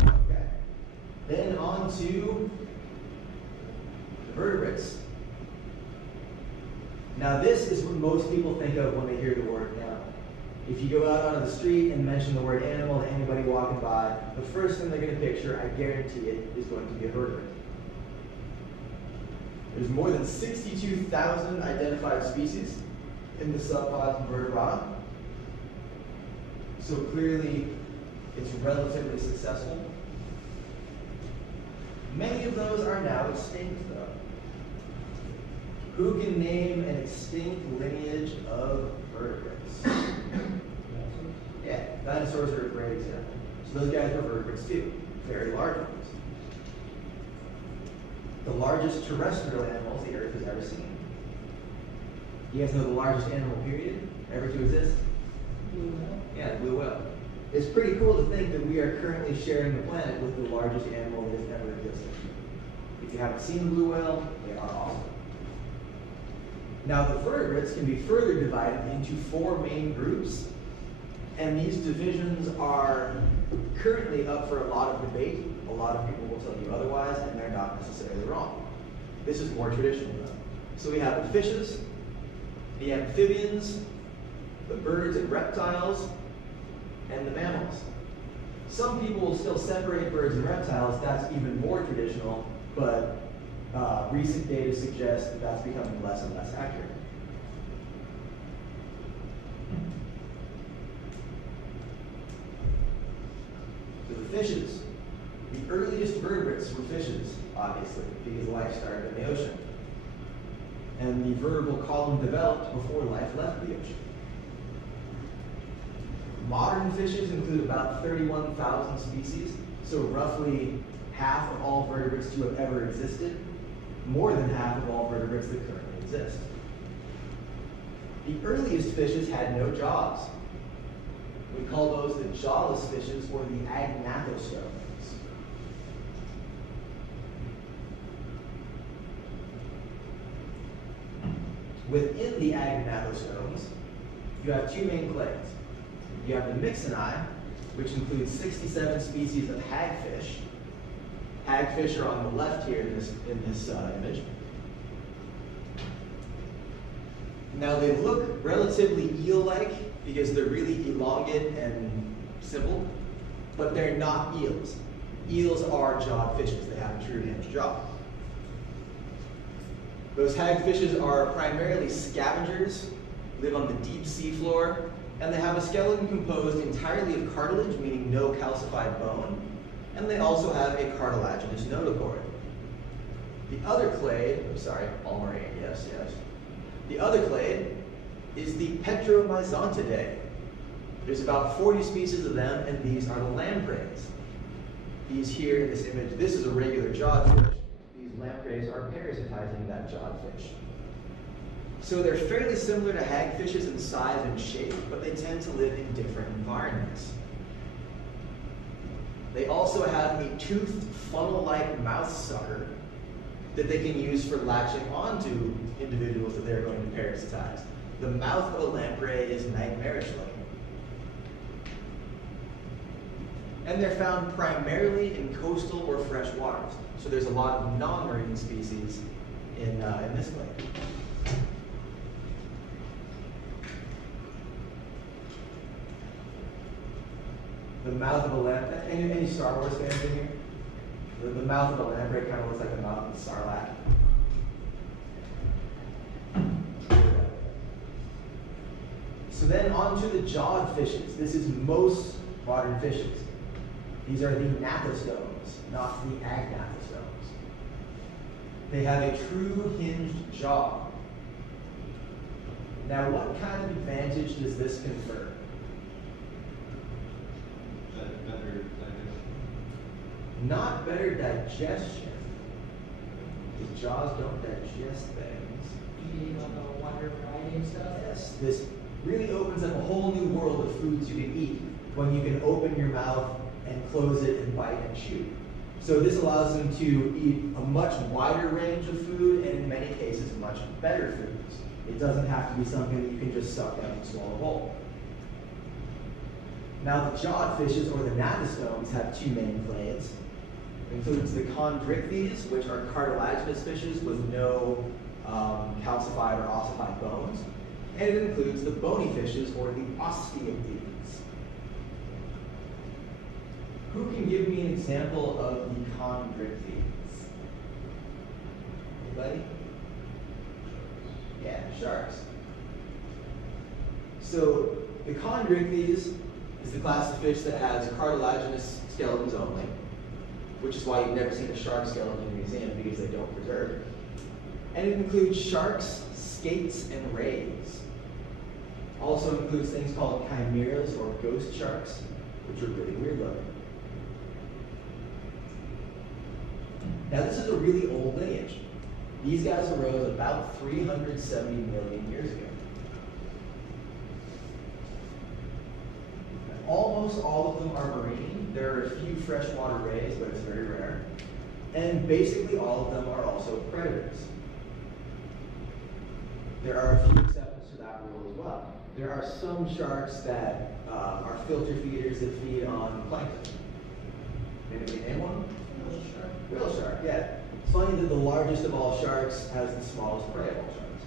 Okay. Then on to the vertebrates. Now this is what most people think of when they hear the word animal. If you go out onto the street and mention the word animal to anybody walking by, the first thing they're going to picture, I guarantee it, is going to be a vertebrate. There's more than 62,000 identified species in the subclass Invertebrata. So clearly, it's relatively successful. Many of those are now extinct, though. Who can name an extinct lineage of vertebrates? Yeah, dinosaurs are a great example. So those guys were vertebrates too, very large ones. The largest terrestrial animals the Earth has ever seen. You guys know the largest animal, period, ever to exist? Blue whale. Yeah, the blue whale. It's pretty cool to think that we are currently sharing the planet with the largest animal that has ever existed. If you haven't seen the blue whale, they are awesome. Now the vertebrates can be further divided into four main groups, and these divisions are currently up for a lot of debate. A lot of people will tell you otherwise, and they're not necessarily wrong. This is more traditional though. So we have the fishes, the amphibians, the birds and reptiles, and the mammals. Some people will still separate birds and reptiles. That's even more traditional, but recent data suggests that that's becoming less and less accurate. So the fishes. The earliest vertebrates were fishes, obviously, because life started in the ocean. And the vertebral column developed before life left the ocean. Modern fishes include about 31,000 species, so roughly half of all vertebrates to have ever existed, more than half of all vertebrates that currently exist. The earliest fishes had no jaws. We call those the jawless fishes, or the agnathostomes. Within the agnathostomes, you have two main clades. You have the Myxinae, which includes 67 species of hagfish. Hagfish are on the left here in this image. Now they look relatively eel-like because they're really elongate and simple, but they're not eels. Eels are jawed fishes. They have a true hinged jaw. Those hagfishes are primarily scavengers, live on the deep sea floor, and they have a skeleton composed entirely of cartilage, meaning no calcified bone, and they also have a cartilaginous notochord. The other clade, Ulmarine, yes. The other clade is the Petromyzontidae. There's about 40 species of them, and these are the lampreys. These here in this image, this is a regular jawed fish. These lampreys are parasitizing that jawed fish. So they're fairly similar to hagfishes in size and shape, but they tend to live in different environments. They also have a toothed funnel-like mouth sucker that they can use for latching onto individuals that they're going to parasitize. The mouth of a lamprey is nightmarish looking. And they're found primarily in coastal or fresh waters. So there's a lot of non-marine species in this lake. The mouth of a lamprey, any Star Wars fans in here? The mouth of a lamprey kind of looks like the mouth of a sarlacc. So then on to the jawed fishes. This is most modern fishes. These are the gnathostomes, not the agnathostomes. They have a true hinged jaw. Now, what kind of advantage does this confer? Better digestion. Not better digestion. Because jaws don't digest things. Eating on the wider variety of stuff. Yes, this really opens up a whole new world of foods you can eat when you can open your mouth and close it and bite and chew. So this allows them to eat a much wider range of food and in many cases much better foods. It doesn't have to be something that you can just suck down and swallow whole. Now the jawed fishes, or the gnathostomes, have two main clades. It includes the chondrichthyes, which are cartilaginous fishes with no calcified or ossified bones. And it includes the bony fishes, or the osteichthyes. Who can give me an example of the chondrichthyes? Anybody? Yeah, sharks. So the chondrichthyes is the class of fish that has cartilaginous skeletons only, which is why you've never seen a shark skeleton in a museum, because they don't preserve it. And it includes sharks, skates, and rays. Also includes things called chimeras or ghost sharks, which are really weird looking. Now this is a really old lineage. These guys arose about 370 million years ago. Almost all of them are marine. There are a few freshwater rays, but it's very rare. And basically all of them are also predators. There are a few exceptions to that rule as well. There are some sharks that are filter feeders that feed on plankton. Anybody name one? Whale shark. Whale shark, yeah. It's funny that the largest of all sharks has the smallest prey of all sharks.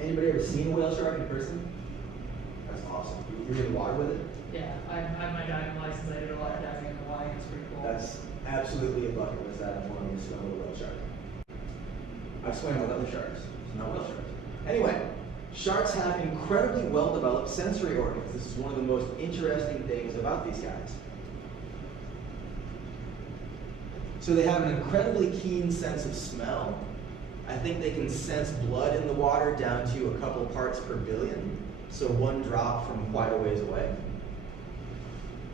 Anybody ever seen a whale shark in person? That's awesome. You're in the water with it? Yeah, I have my diving license. I did a lot of diving in Hawaii. It's pretty cool. That's absolutely a bucket list item for me to swim with a whale shark. I've swam with other sharks, not whale sharks. Anyway, sharks have incredibly well-developed sensory organs. This is one of the most interesting things about these guys. So they have an incredibly keen sense of smell. I think they can sense blood in the water down to a couple parts per billion, so one drop from quite a ways away.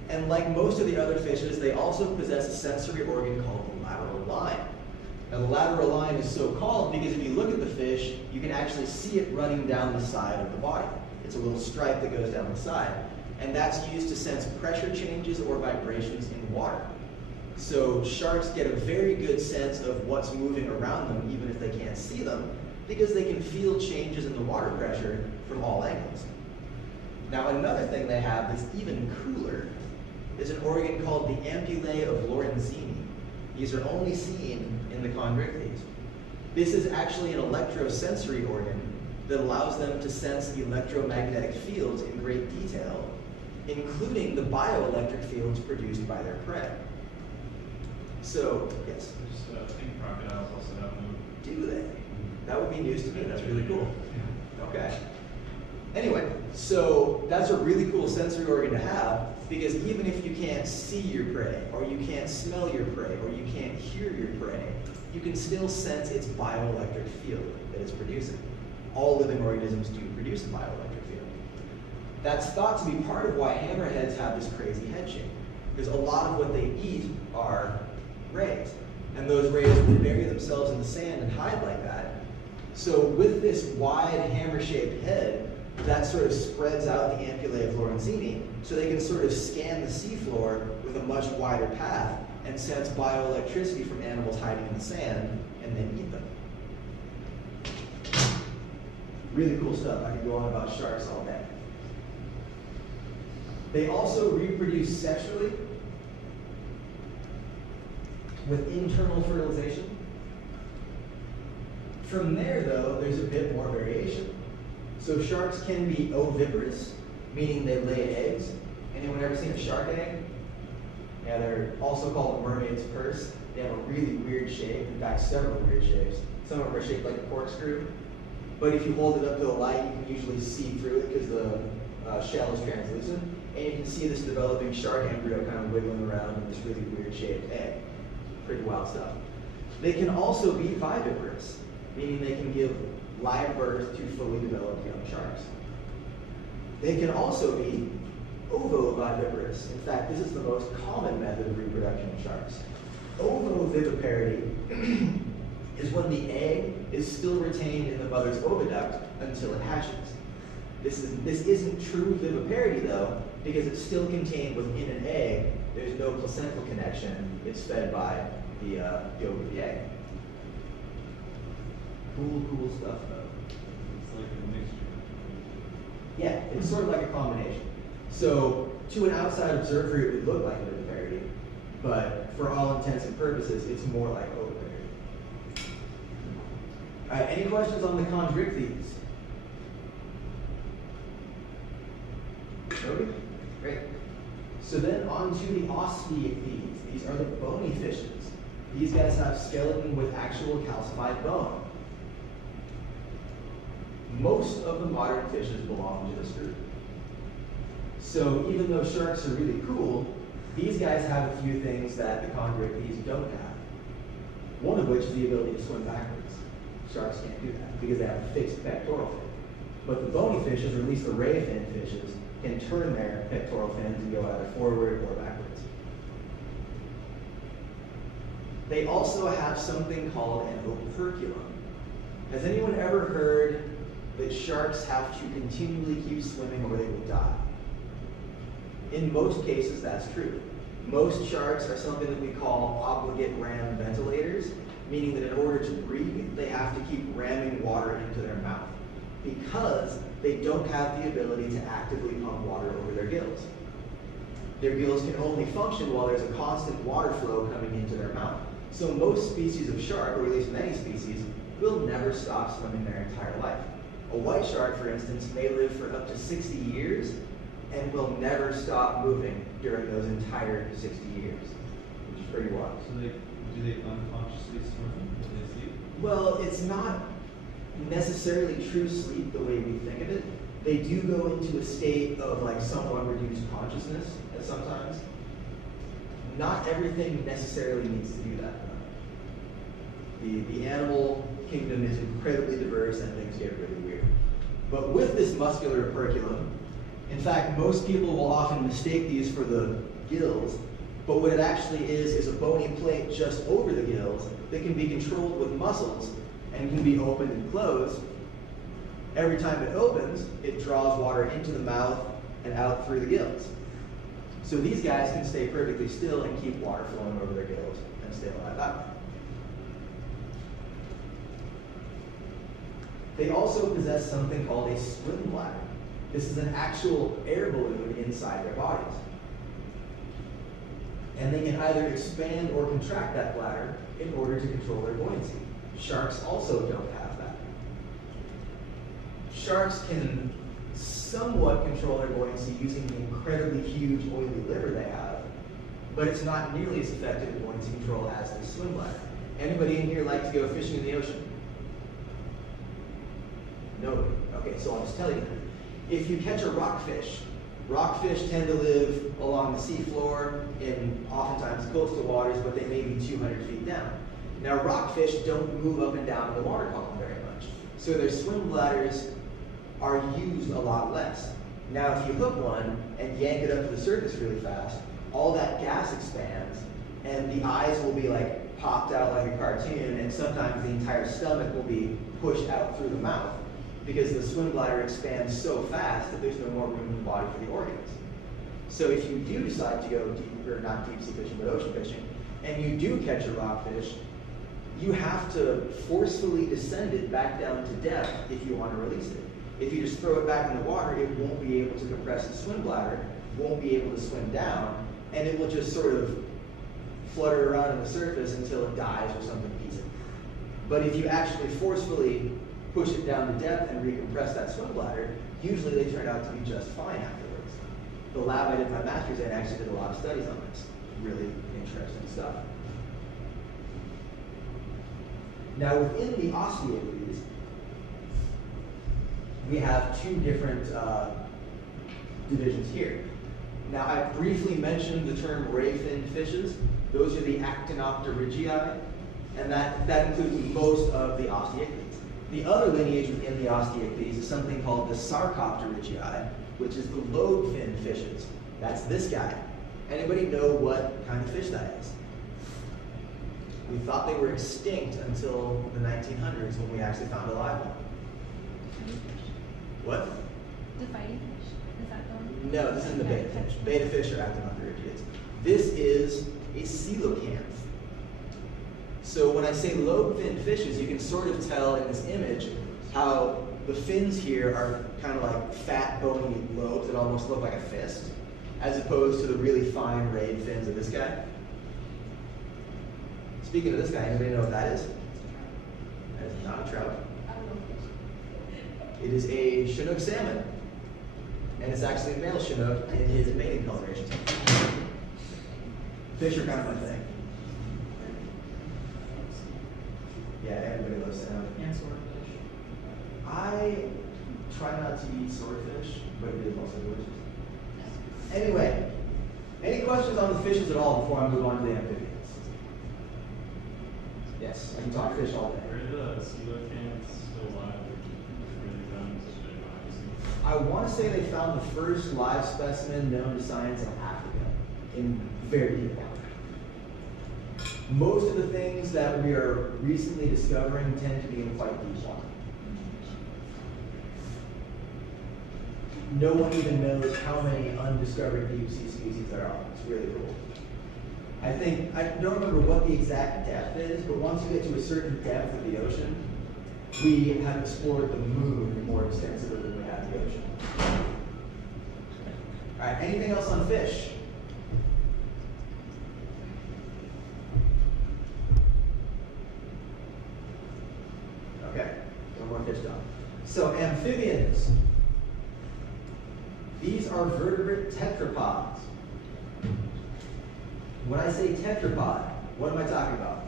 And like most of the other fishes, they also possess a sensory organ called the lateral line. Now the lateral line is so called because if you look at the fish, you can actually see it running down the side of the body. It's a little stripe that goes down the side. And that's used to sense pressure changes or vibrations in water. So sharks get a very good sense of what's moving around them, even if they can't see them, because they can feel changes in the water pressure from all angles. Now another thing they have that's even cooler is an organ called the ampullae of Lorenzini. These are only seen in the chondrichthyes. This is actually an electrosensory organ that allows them to sense electromagnetic fields in great detail, including the bioelectric fields produced by their prey. So, yes? I think crocodiles also have them. Do they? That would be news to me. That's really cool. Okay. Anyway, so that's a really cool sensory organ to have, because even if you can't see your prey, or you can't smell your prey, or you can't hear your prey, you can still sense its bioelectric field that it's producing. All living organisms do produce a bioelectric field. That's thought to be part of why hammerheads have this crazy head shape, because a lot of what they eat are rays. And those rays will bury themselves in the sand and hide like that So with this wide hammer-shaped head, that sort of spreads out the ampullae of Lorenzini, so they can sort of scan the seafloor with a much wider path and sense bioelectricity from animals hiding in the sand, and then eat them. Really cool stuff. I could go on about sharks all day. They also reproduce sexually with internal fertilization. From there, though, there's a bit more variation. So sharks can be oviparous, meaning they lay eggs. Anyone ever seen a shark egg? Yeah, they're also called a mermaid's purse. They have a really weird shape, in fact, several weird shapes. Some of them are shaped like a corkscrew. But if you hold it up to the light, you can usually see through it because the shell is translucent. And you can see this developing shark embryo kind of wiggling around in this really weird shaped egg. Pretty wild stuff. They can also be viviparous, meaning they can give live birth to fully developed young sharks. They can also be ovoviviparous. In fact, this is the most common method of reproduction in sharks. Ovoviviparity is when the egg is still retained in the mother's oviduct until it hatches. This isn't true viviparity though, because it's still contained within an egg. There's no placental connection. It's fed by the yolk of the egg. Cool stuff though. It's like a mixture. Yeah, it's sort of like a combination. So to an outside observer, it would look like viviparity, but for all intents and purposes, it's more like oviparity. All right, any questions on the chondrichthyes? Nobody? Great. So then on to the osteichthyes. These are the bony fishes. These guys have skeleton with actual calcified bone. Most of the modern fishes belong to this group. So even though sharks are really cool, these guys have a few things that the chondrichthyes don't have. One of which is the ability to swim backwards. Sharks can't do that because they have a fixed pectoral fin. But the bony fishes, or at least the ray fin fishes, can turn their pectoral fins and go either forward or backwards. They also have something called an operculum. Has anyone ever heard that sharks have to continually keep swimming or they will die? In most cases, that's true. Most sharks are something that we call obligate ram ventilators, meaning that in order to breathe, they have to keep ramming water into their mouth because they don't have the ability to actively pump water over their gills. Their gills can only function while there's a constant water flow coming into their mouth. So most species of shark, or at least many species, will never stop swimming their entire life. A white shark, for instance, may live for up to 60 years and will never stop moving during those entire 60 years, which is pretty wild. So do they unconsciously swim when they sleep? Well, it's not necessarily true sleep the way we think of it. They do go into a state of like somewhat reduced consciousness at sometimes. Not everything necessarily needs to do that. The animal kingdom is incredibly diverse and things get really weird. But with this muscular operculum, in fact, most people will often mistake these for the gills, but what it actually is a bony plate just over the gills that can be controlled with muscles and can be opened and closed. Every time it opens, it draws water into the mouth and out through the gills. So these guys can stay perfectly still and keep water flowing over their gills and stay alive that way. They also possess something called a swim bladder. This is an actual air balloon inside their bodies. And they can either expand or contract that bladder in order to control their buoyancy. Sharks also don't have that. Sharks can somewhat control their buoyancy using the incredibly huge oily liver they have, but it's not nearly as effective in buoyancy control as the swim bladder. Anybody in here like to go fishing in the ocean? Nobody. Okay, so I'll just tell you then. If you catch a rockfish tend to live along the seafloor in oftentimes coastal waters, but they may be 200 feet down. Now rockfish don't move up and down in the water column very much, so their swim bladders are used a lot less. Now if you hook one and yank it up to the surface really fast, all that gas expands and the eyes will be like popped out like a cartoon, and sometimes the entire stomach will be pushed out through the mouth because the swim bladder expands so fast that there's no more room in the body for the organs. So if you do decide to go deep, or not deep sea fishing, but ocean fishing, and you do catch a rockfish, you have to forcefully descend it back down to depth if you want to release it. If you just throw it back in the water, it won't be able to compress the swim bladder, won't be able to swim down, and it will just sort of flutter around on the surface until it dies or something eats it. But if you actually forcefully push it down to depth and recompress that swim bladder, usually they turn out to be just fine afterwards. The lab I did my master's in actually did a lot of studies on this. Really interesting stuff. Now within the Osteocles, we have two different divisions here. Now I briefly mentioned the term ray-finned fishes. Those are the Actinopterygii, and that includes most of the Osteocles. The other lineage within the Osteocles is something called the Sarcopterygii, which is the lobe-finned fishes. That's this guy. Anybody know what kind of fish that is? We thought they were extinct until the 1900s when we actually found a live one. What? The fighting fish? Is that the one? No, this isn't the beta fish. Beta fish are Actinopterygiids. This is a coelacanth. So when I say lobe-finned fishes, you can sort of tell in this image how the fins here are kind of like fat, bony lobes that almost look like a fist, as opposed to the really fine rayed fins of this guy. Speaking of this guy, anybody know what that is? That is not a trout. It is a Chinook salmon. And it's actually a male Chinook in his mating coloration. Fish are kind of my thing. Yeah, everybody loves salmon. And swordfish. I try not to eat swordfish, but it is also delicious. Anyway, any questions on the fishes at all before I move on to the amphibians? Yes, I can talk fish all day. Where are the coelacanths still alive? Where they found such a big I want to say they found the first live specimen known to science in Africa, in very deep water. Most of the things that we are recently discovering tend to be in quite deep water. No one even knows how many undiscovered deep sea species there are. It's really cool. I don't remember what the exact depth is, but once you get to a certain depth of the ocean, we have explored the moon more extensively than we have the ocean. All right, anything else on fish? Okay, one more fish done. So amphibians. These are vertebrate tetrapods. When I say tetrapod, what am I talking about?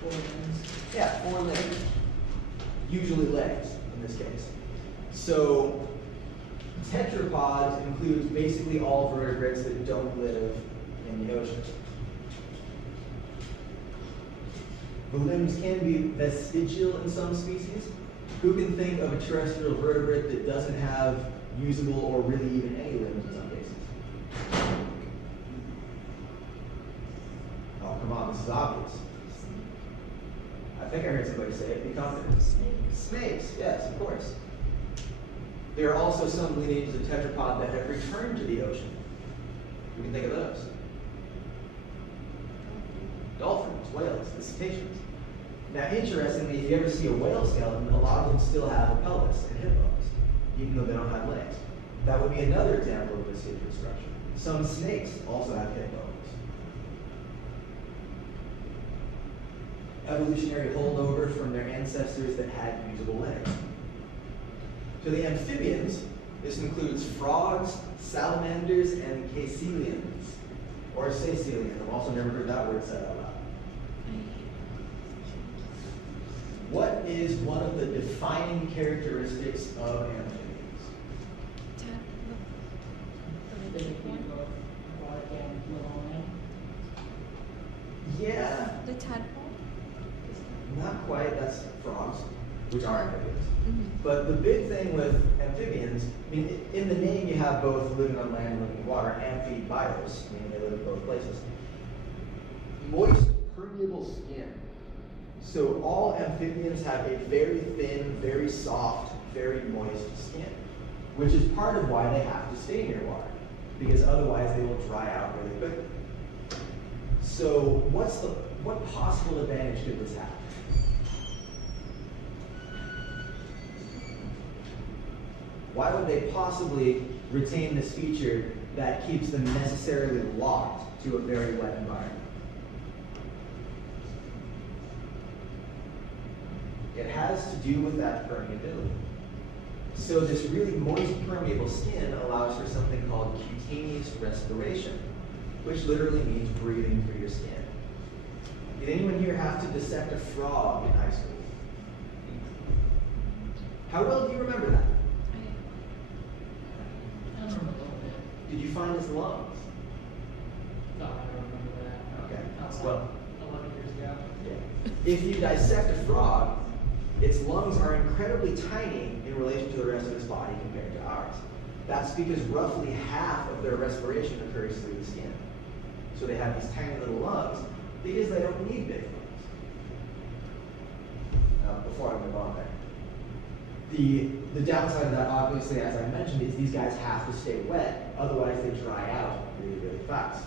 4 limbs. Yeah, 4 legs. Usually legs, in this case. So, tetrapods includes basically all vertebrates that don't live in the ocean. The limbs can be vestigial in some species. Who can think of a terrestrial vertebrate that doesn't have usable or really even any limbs in some cases? Oh, come on, this is obvious. I think I heard somebody say it. Be confident. Snakes, yes, of course. There are also some lineages of tetrapod that have returned to the ocean. We can think of those. Dolphins, whales, the cetaceans. Now, interestingly, if you ever see a whale skeleton, a lot of them still have a pelvis and hip bones, even though they don't have legs. That would be another example of vestigial structure. Some snakes also have hip bones. Evolutionary holdover from their ancestors that had usable legs. So the amphibians, this includes frogs, salamanders, and caecilians, or caecilian. I've also never heard that word said out loud. What is one of the defining characteristics of amphibians? They could be both aquatic and little land. Yeah, The tadpole? not quite. That's frogs, which are amphibians. Mm-hmm. But the big thing with amphibians, I mean, in the name you have both living on land and living in water, amphibios, meaning they live in both places. Moist permeable skin. So all amphibians have a very thin, very soft, very moist skin, which is part of why they have to stay near water, because otherwise they will dry out really quickly. So what possible advantage could this have? Why would they possibly retain this feature that keeps them necessarily locked to a very wet environment? It has to do with that permeability. So this really moist, permeable skin allows for something called cutaneous respiration, which literally means breathing through your skin. Did anyone here have to dissect a frog in high school? How well do you remember that? I don't remember a little bit. Did you find his lungs? No, I don't remember that. Okay. That was Well, like 11 years ago. yeah. If you dissect a frog, its lungs are incredibly tiny in relation to the rest of its body compared to ours. That's because roughly half of their respiration occurs through the skin. So they have these tiny little lungs because they don't need big lungs. Before I move on there. The downside of that, obviously, as I mentioned, is these guys have to stay wet, otherwise they dry out really, really fast.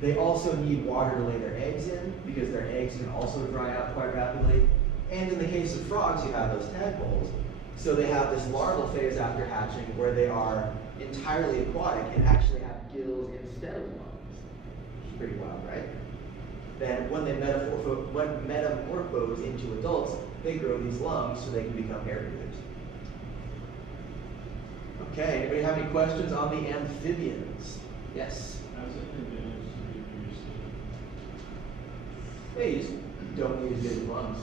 They also need water to lay their eggs in, because their eggs can also dry out quite rapidly. And in the case of frogs, you have those tadpoles. So they have this larval phase after hatching where they are entirely aquatic and actually have gills instead of lungs. Which is pretty wild, right? Then when they metamorphose into adults, they grow these lungs so they can become air breathers. Okay, anybody have any questions on the amphibians? Yes? How's it an advantage to be for your skin? They just don't use big lungs.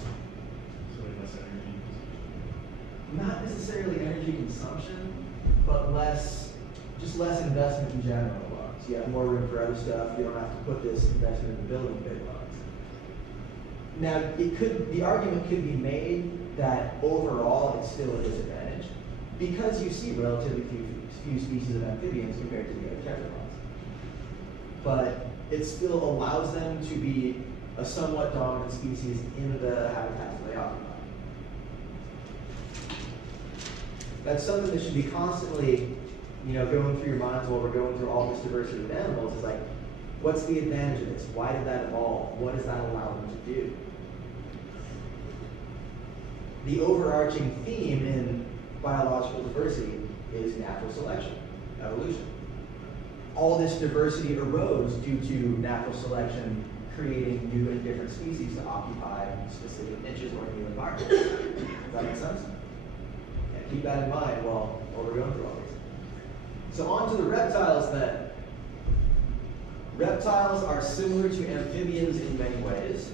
So like less energy consumption. Not necessarily energy consumption, but just less investment in general in lungs. You have more room for other stuff. You don't have to put this investment into building big lungs. Now, the argument could be made that overall it's still a disadvantage because you see relatively few species of amphibians compared to the other tetrapods. But it still allows them to be a somewhat dominant species in the habitats they occupy. That's something that should be constantly, going through your minds while we're going through all this diversity of animals. Is like, what's the advantage of this? Why did that evolve? What does that allow them to do? The overarching theme in biological diversity is natural selection, evolution. All this diversity arose due to natural selection creating new and different species to occupy specific niches or new environments. Does that make sense? Yeah, keep that in mind while we're going through all this. So on to the reptiles then. Reptiles are similar to amphibians in many ways,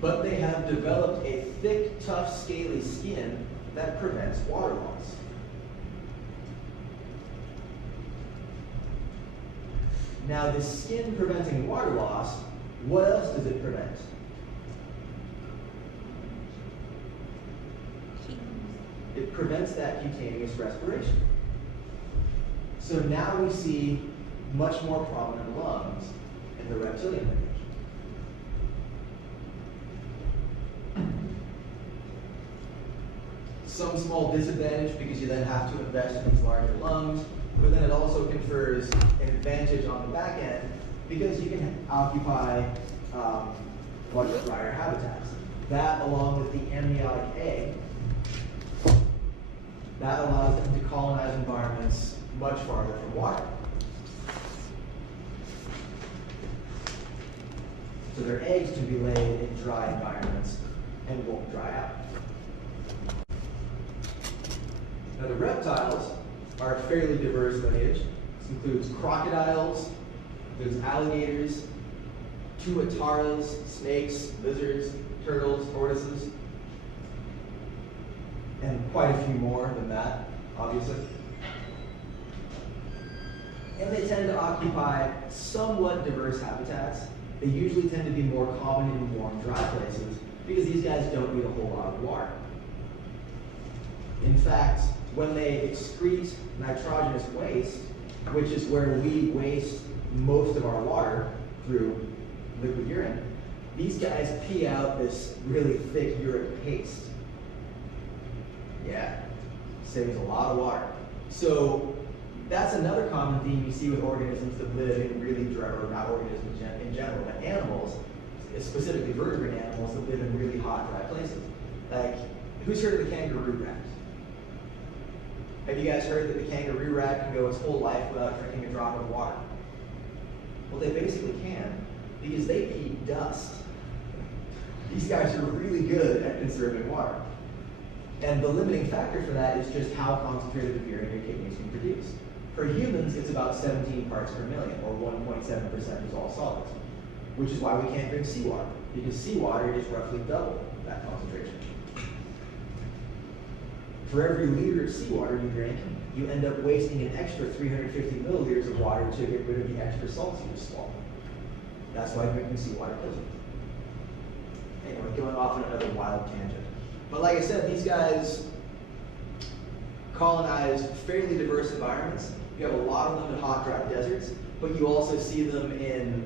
but they have developed a thick, tough, scaly skin that prevents water loss. Now, this skin preventing water loss, what else does it prevent? It prevents that cutaneous respiration. So now we see much more prominent lungs in the reptilian lineage. Some small disadvantage because you then have to invest in these larger lungs, but then it also confers an advantage on the back end because you can occupy much drier habitats. That, along with the amniotic egg, that allows them to colonize environments much farther from water. So their eggs can be laid in dry environments and won't dry out. Now the reptiles are a fairly diverse lineage. This includes crocodiles, includes alligators, tuataras, snakes, lizards, turtles, tortoises, and quite a few more than that, obviously. And they tend to occupy somewhat diverse habitats. They usually tend to be more common in warm, dry places because these guys don't need a whole lot of water. In fact, when they excrete nitrogenous waste, which is where we waste most of our water through liquid urine, these guys pee out this really thick uric paste. Yeah, saves a lot of water. So that's another common theme you see with organisms that live in really dry, or not organisms in general, but animals, specifically vertebrate animals that live in really hot, dry places. Like, who's heard of the kangaroo rat? Have you guys heard that the kangaroo rat can go its whole life without drinking a drop of water? Well, they basically can, because they pee dust. These guys are really good at conserving water. And the limiting factor for that is just how concentrated of urine your kidneys can produce. For humans, it's about 17 parts per million, or 1.7% is all solids, which is why we can't drink seawater, because seawater is roughly double that concentration. For every liter of seawater you drink, you end up wasting an extra 350 milliliters of water to get rid of the extra salts you just swallowed. That's why drinking seawater kills you. Anyway, going off on another wild tangent. But like I said, these guys colonize fairly diverse environments. You have a lot of them in hot, dry deserts, but you also see them in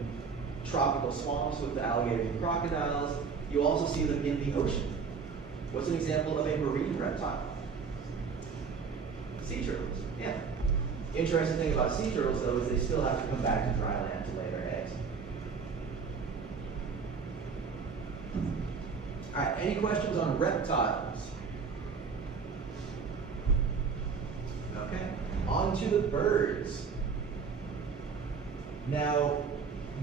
tropical swamps with the alligators and crocodiles. You also see them in the ocean. What's an example of a marine reptile? Sea turtles, yeah. Interesting thing about sea turtles, though, is they still have to come back to dry land to lay their eggs. All right, any questions on reptiles? Okay, on to the birds. Now,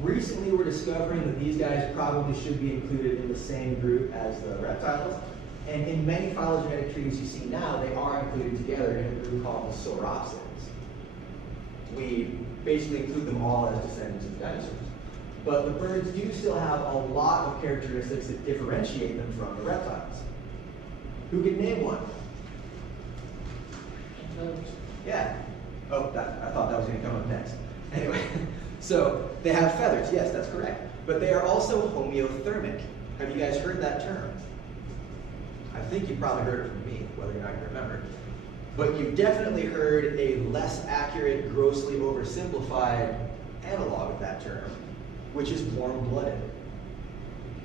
recently we're discovering that these guys probably should be included in the same group as the reptiles. And in many phylogenetic trees you see now, they are included together in a group called the Sauropsids. We basically include them all as descendants of dinosaurs. But the birds do still have a lot of characteristics that differentiate them from the reptiles. Who can name one? Antelopes. Yeah. Oh, I thought that was going to come up next. Anyway, so they have feathers. Yes, that's correct. But they are also homeothermic. Have you guys heard that term? I think you probably heard it from me, whether or not you remember. But you've definitely heard a less accurate, grossly oversimplified analog of that term, which is warm-blooded.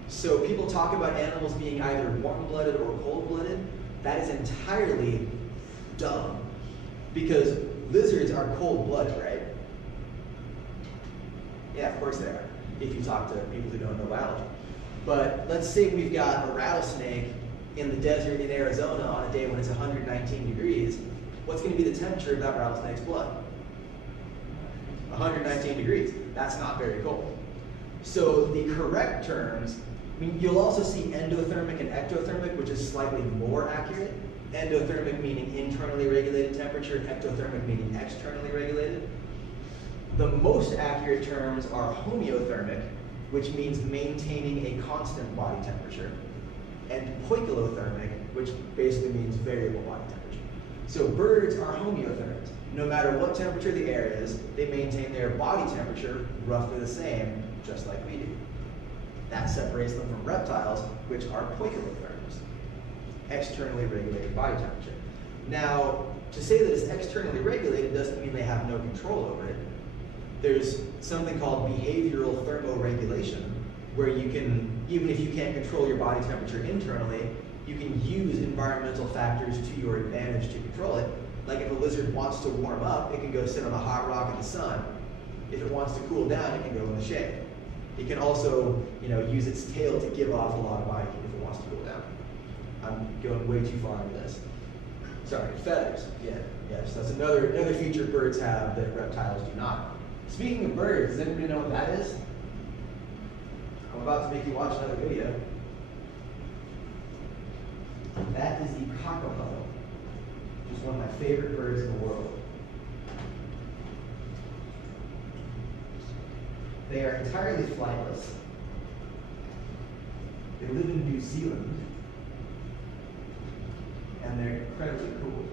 So people talk about animals being either warm-blooded or cold-blooded. That is entirely dumb, because lizards are cold-blooded, right? Yeah, of course they are, if you talk to people who don't know biology. But let's say we've got a rattlesnake in the desert in Arizona on a day when it's 119 degrees. What's going to be the temperature of that rattlesnake's blood? 119 degrees. That's not very cold. So the correct terms, I mean, you'll also see endothermic and ectothermic, which is slightly more accurate. Endothermic meaning internally regulated temperature, ectothermic meaning externally regulated. The most accurate terms are homeothermic, which means maintaining a constant body temperature, and poikilothermic, which basically means variable body temperature. So birds are homeothermic. No matter what temperature the air is, they maintain their body temperature roughly the same, just like we do. That separates them from reptiles, which are poikilotherms, externally regulated body temperature. Now, to say that it's externally regulated doesn't mean they have no control over it. There's something called behavioral thermoregulation, where you can, even if you can't control your body temperature internally, you can use environmental factors to your advantage to control it. Like if a lizard wants to warm up, it can go sit on a hot rock in the sun. If it wants to cool down, it can go in the shade. It can also, use its tail to give off a lot of body heat if it wants to cool down. I'm going way too far into this. Sorry, feathers. Yeah, yes, that's another feature birds have that reptiles do not. Speaking of birds, does anybody know what that is? I'm about to make you watch another video. That is the kakapo, which is one of my favorite birds in the world. They are entirely flightless. They live in New Zealand, and they're incredibly cool.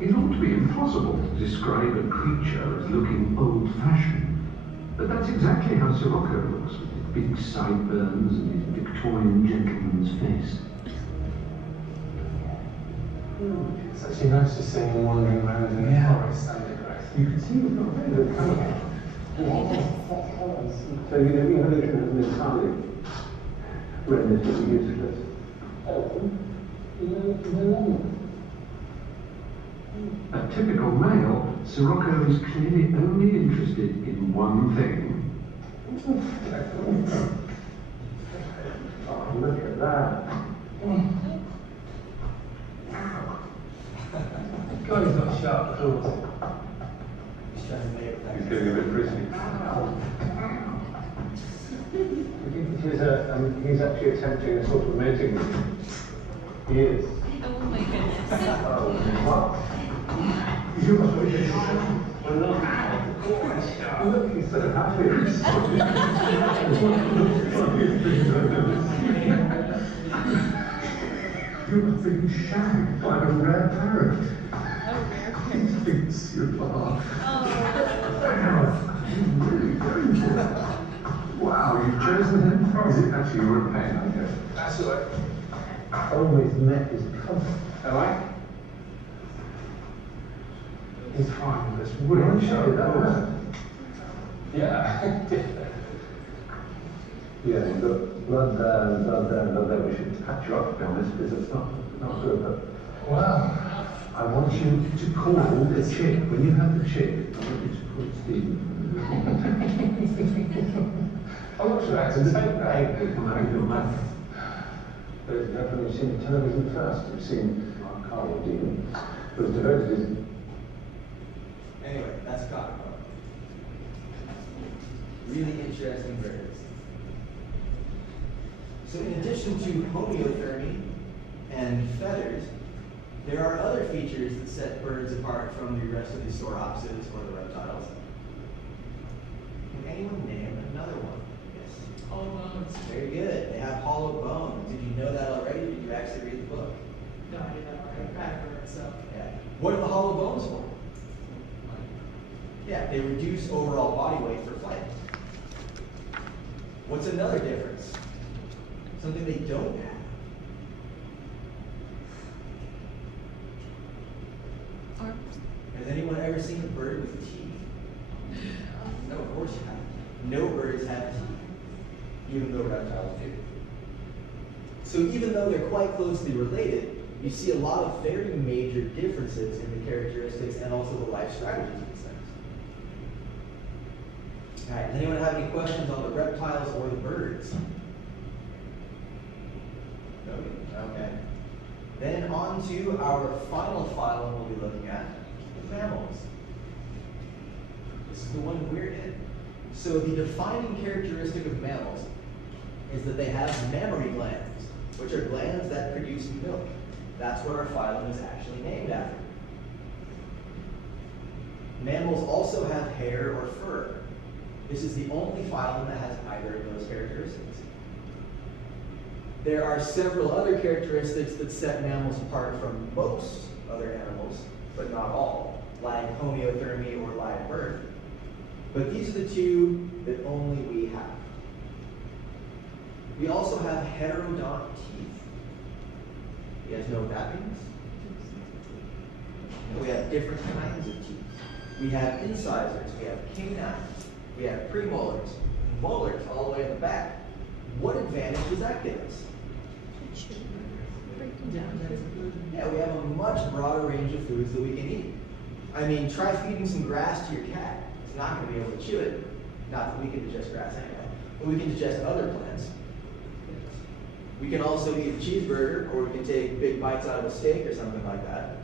It ought to be impossible to describe a creature as looking old-fashioned, but that's exactly how Sirocco looks, with his big sideburns and his Victorian gentleman's face. It's actually nice to see him wandering around in the forest under grass. You can see he's got a very good colour. So the evolution hasn't entirely rendered him useless. A typical male, Sirocco is clearly only interested in one thing. Oh, look at that. God, he's got sharp claws. He's trying to make it back. He's getting a bit frisky. He's actually attempting a sort of mating with you. He is. Oh my goodness. Oh, what? You must be look, he's so happy. You must be shagged by a rare parrot. He thinks you are. Really going for it. Wow, you've chosen him? Is it actually you were in pain? Okay. That's all right. Oh, his neck is covered. All right? He's fine. That's really sharp. Yeah. Yeah, you've got blood there, and blood there, and blood there. We should patch you up, to be honest, because it's not good. But well, I want you to call the chick. When you have the chick, I want you to call Stephen. I'm not sure that's insane. But definitely you've seen the television first. You've seen Carl Dean, who was devoted his. Anyway, that's cotton. Really interesting birds. So in addition to homeothermy and feathers, there are other features that set birds apart from the rest of the sauropsids or the reptiles. Can anyone name another one? Yes. Hollow bones. Very good. They have hollow bones. Did you know that already, or did you actually read the book? No, I did not already. I've heard it, so. Yeah. What are the hollow bones for? Yeah, they reduce overall body weight for flight. What's another difference? Something they don't have. Arms. Has anyone ever seen a bird with teeth? No, of course you haven't. No birds have teeth, even though reptiles do. So even though they're quite closely related, you see a lot of very major differences in the characteristics and also the life strategies of these things. All right, does anyone have any questions on the reptiles or the birds? Nobody? Okay. Then on to our final phylum we'll be looking at, the mammals. This is the one we're in. So the defining characteristic of mammals is that they have mammary glands, which are glands that produce milk. That's what our phylum is actually named after. Mammals also have hair or fur. This is the only phylum that has either of those characteristics. There are several other characteristics that set mammals apart from most other animals, but not all, like homeothermy or live birth. But these are the two that only we have. We also have heterodont teeth. You guys know what that means? We have different kinds of teeth. We have incisors, we have canines, we have premolars, molars all the way in the back. What advantage does that give us? Yeah, we have a much broader range of foods that we can eat. I mean, try feeding some grass to your cat. It's not going to be able to chew it. Not that we can digest grass anyway, but we can digest other plants. We can also eat a cheeseburger, or we can take big bites out of a steak or something like that.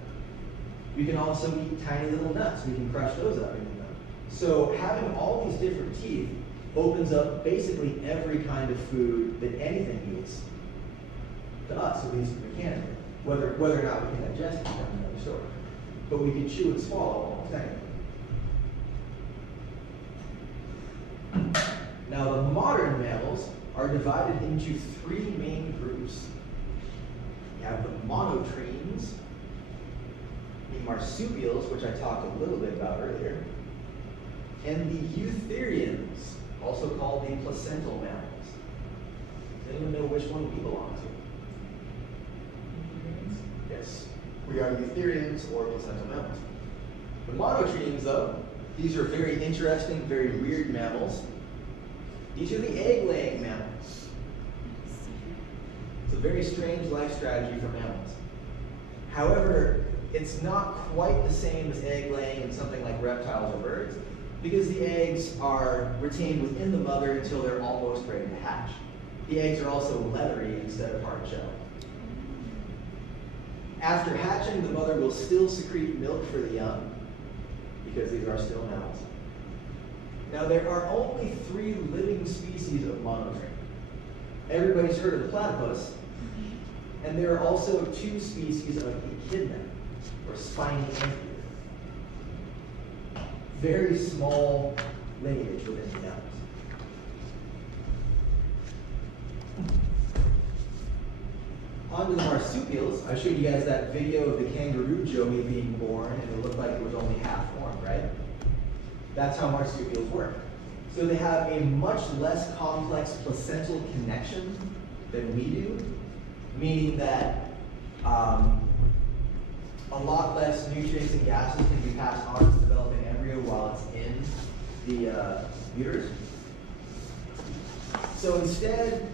We can also eat tiny little nuts. We can crush those up into them. So having all these different teeth opens up basically every kind of food that anything eats. To us, at least mechanically. Whether or not we can digest it, that's another story. But we can chew and swallow almost anything. Now, the modern mammals are divided into three main groups. You have the monotremes, the marsupials, which I talked a little bit about earlier, and the eutherians, also called the placental mammals. Does anyone know which one we belong to? Yes. We are eutherians or placental mammals. The monotremes, though, these are very interesting, very weird mammals. These are the egg-laying mammals. It's a very strange life strategy for mammals. However, it's not quite the same as egg-laying in something like reptiles or birds, because the eggs are retained within the mother until they're almost ready to hatch. The eggs are also leathery instead of hard shell. After hatching, the mother will still secrete milk for the young, because these are still mammals. Now, there are only 3 living species of monotreme. Everybody's heard of the platypus, and there are also 2 species of echidna, or spiny anteater. Very small lineage within the mammals. On to the marsupials. I showed you guys that video of the kangaroo joey being born, and it looked like it was only half formed, right? That's how marsupials work. So they have a much less complex placental connection than we do, meaning that a lot less nutrients and gases can be passed on to the developing embryo while it's in the uterus. So instead,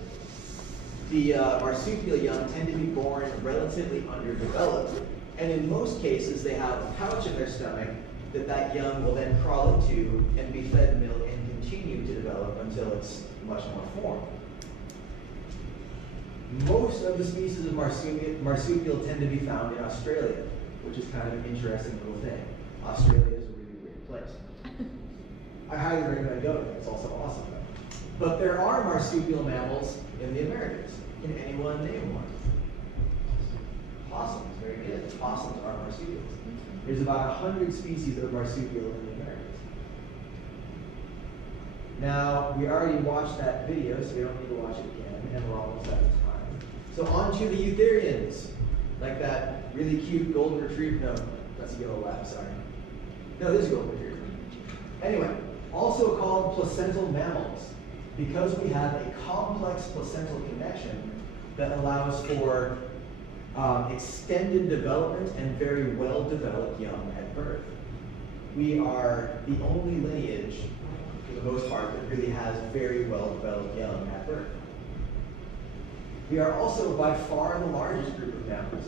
the marsupial young tend to be born relatively underdeveloped, and in most cases they have a pouch in their stomach that young will then crawl into and be fed milk and continue to develop until it's much more formed. Most of the species of marsupial tend to be found in Australia, which is kind of an interesting little thing. Australia is a really weird place. I highly recommend going there. It's also awesome though. But there are marsupial mammals in the Americas. Can anyone name one? Possums, very good. Possums are marsupials. There's about 100 species of marsupial in the Americas. Now, we already watched that video, so we don't need to watch it again, and we're almost out of time. So on to the eutherians, like that really cute golden retriever. No, that's a yellow lab, sorry. No, this is a golden retriever. Anyway, also called placental mammals, because we have a complex placental connection that allows for extended development and very well-developed young at birth. We are the only lineage, for the most part, that really has very well-developed young at birth. We are also by far the largest group of mammals.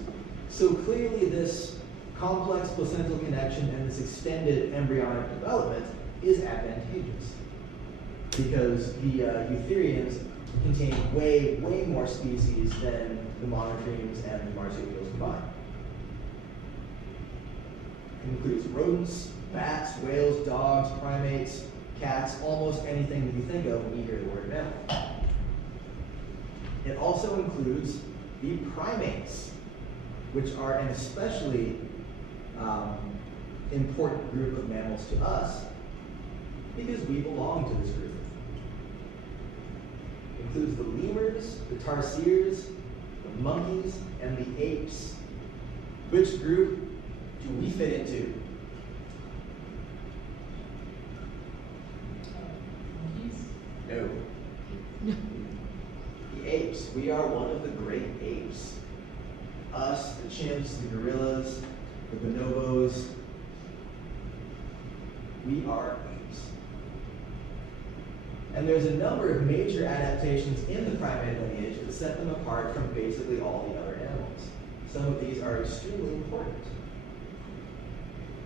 So clearly this complex placental connection and this extended embryonic development is advantageous, because the eutherians contain way more species than the monotremes and the marsupials combined. It includes rodents, bats, whales, dogs, primates, cats, almost anything that you think of when you hear the word mammal. It also includes the primates, which are an especially important group of mammals to us because we belong to this group. It includes the lemurs, the tarsiers, the monkeys, and the apes. Which group do we fit into? Monkeys? No. The apes. We are one of the great apes. Us, the chimps, the gorillas, the bonobos. We are apes. And there's a number of major adaptations in the primate lineage that set them apart from basically all the other animals. Some of these are extremely important.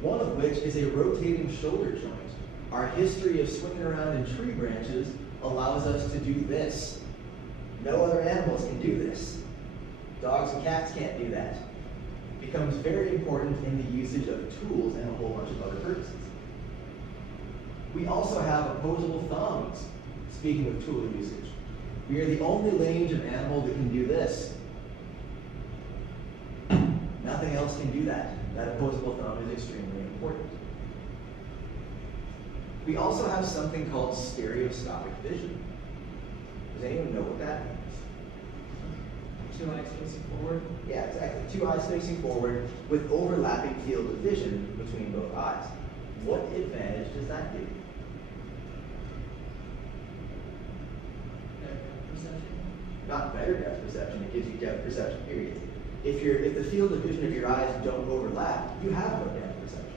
One of which is a rotating shoulder joint. Our history of swinging around in tree branches allows us to do this. No other animals can do this. Dogs and cats can't do that. It becomes very important in the usage of tools and a whole bunch of other purposes. We also have opposable thumbs, speaking of tool usage. We are the only lineage of animal that can do this. Nothing else can do that. That opposable thumb is extremely important. We also have something called stereoscopic vision. Does anyone know what that means? 2 eyes facing forward? Yeah, exactly. 2 eyes facing forward with overlapping field of vision between both eyes. What advantage does that give you? Perception? Not better depth perception, it gives you depth perception, period. If the field of vision of your eyes don't overlap, you have no depth perception.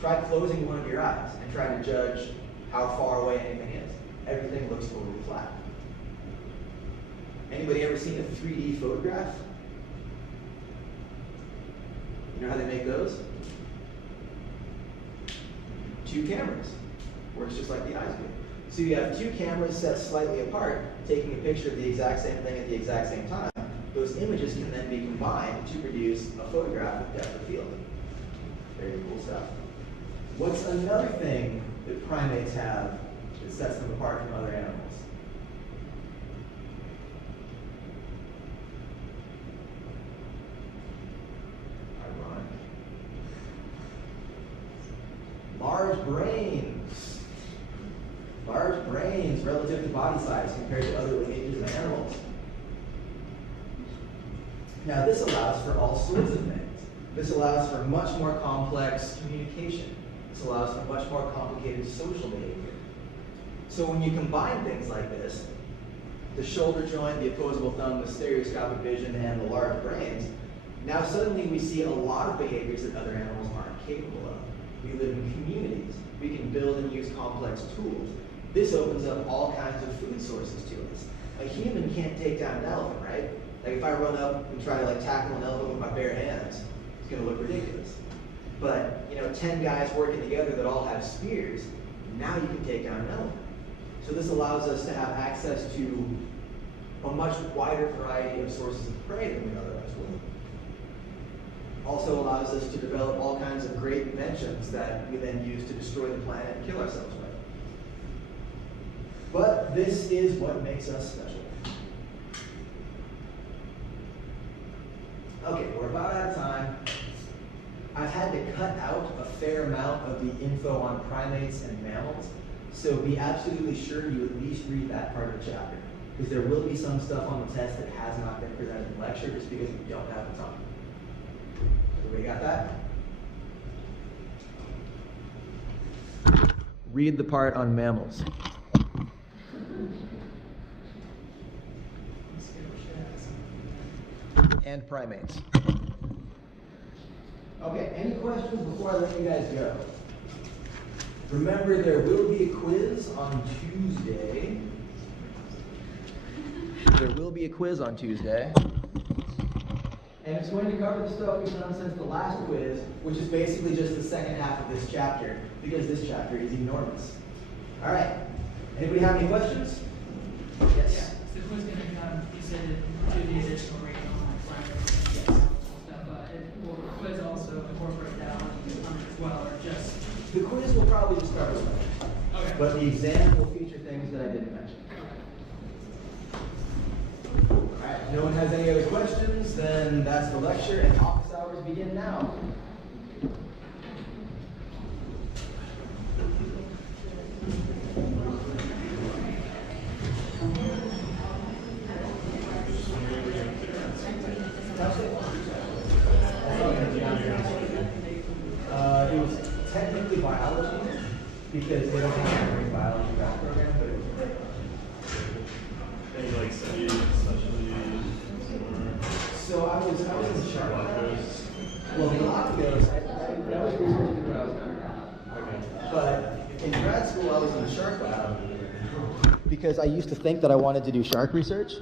Try closing one of your eyes and try to judge how far away anything is. Everything looks totally flat. Anybody ever seen a 3D photograph? You know how they make those? 2 cameras. Works just like the eyes do. So you have 2 cameras set slightly apart, taking a picture of the exact same thing at the exact same time. Those images can then be combined to produce a photograph of depth of field. Very cool stuff. What's another thing that primates have that sets them apart from other animals? Ironic. Large brains. Large brains relative to body size compared to other lineages of animals. Now this allows for all sorts of things. This allows for much more complex communication. This allows for much more complicated social behavior. So when you combine things like this, the shoulder joint, the opposable thumb, the stereoscopic vision, and the large brains, now suddenly we see a lot of behaviors that other animals aren't capable of. We live in communities. We can build and use complex tools. This opens up all kinds of food sources to us. A human can't take down an elephant, right? Like if I run up and try to like tackle an elephant with my bare hands, it's gonna look ridiculous. But 10 guys working together that all have spears, now you can take down an elephant. So this allows us to have access to a much wider variety of sources of prey than we otherwise would. Also allows us to develop all kinds of great inventions that we then use to destroy the planet and kill ourselves with. But this is what makes us special. Okay, we're about out of time. I've had to cut out a fair amount of the info on primates and mammals, so be absolutely sure you at least read that part of the chapter, because there will be some stuff on the test that has not been presented in lecture just because we don't have the time. Everybody got that? Read the part on mammals. And primates. Okay, any questions before I let you guys go? Remember, there will be a quiz on Tuesday. There will be a quiz on Tuesday. And it's going to cover the stuff we've done since the last quiz, which is basically just the second half of this chapter, because this chapter is enormous. All right. Anybody have any questions? Yes? Yeah, so the quiz going to come, you said that do the additional rating on primates and stuff, will the quiz also incorporate that on as well, or just? The quiz will probably just start with that. Okay. But the exam will feature things that I didn't mention. All right, no one has any other questions, then that's the lecture, and office hours begin now. It was technically biology, because they don't have a marine biology back program, but it was great. Any like study specialties or So I was in the shark lab. Well, the Galapagos, that was researching when I was undergrad. But in grad school, I was in the shark lab because I used to think that I wanted to do shark research.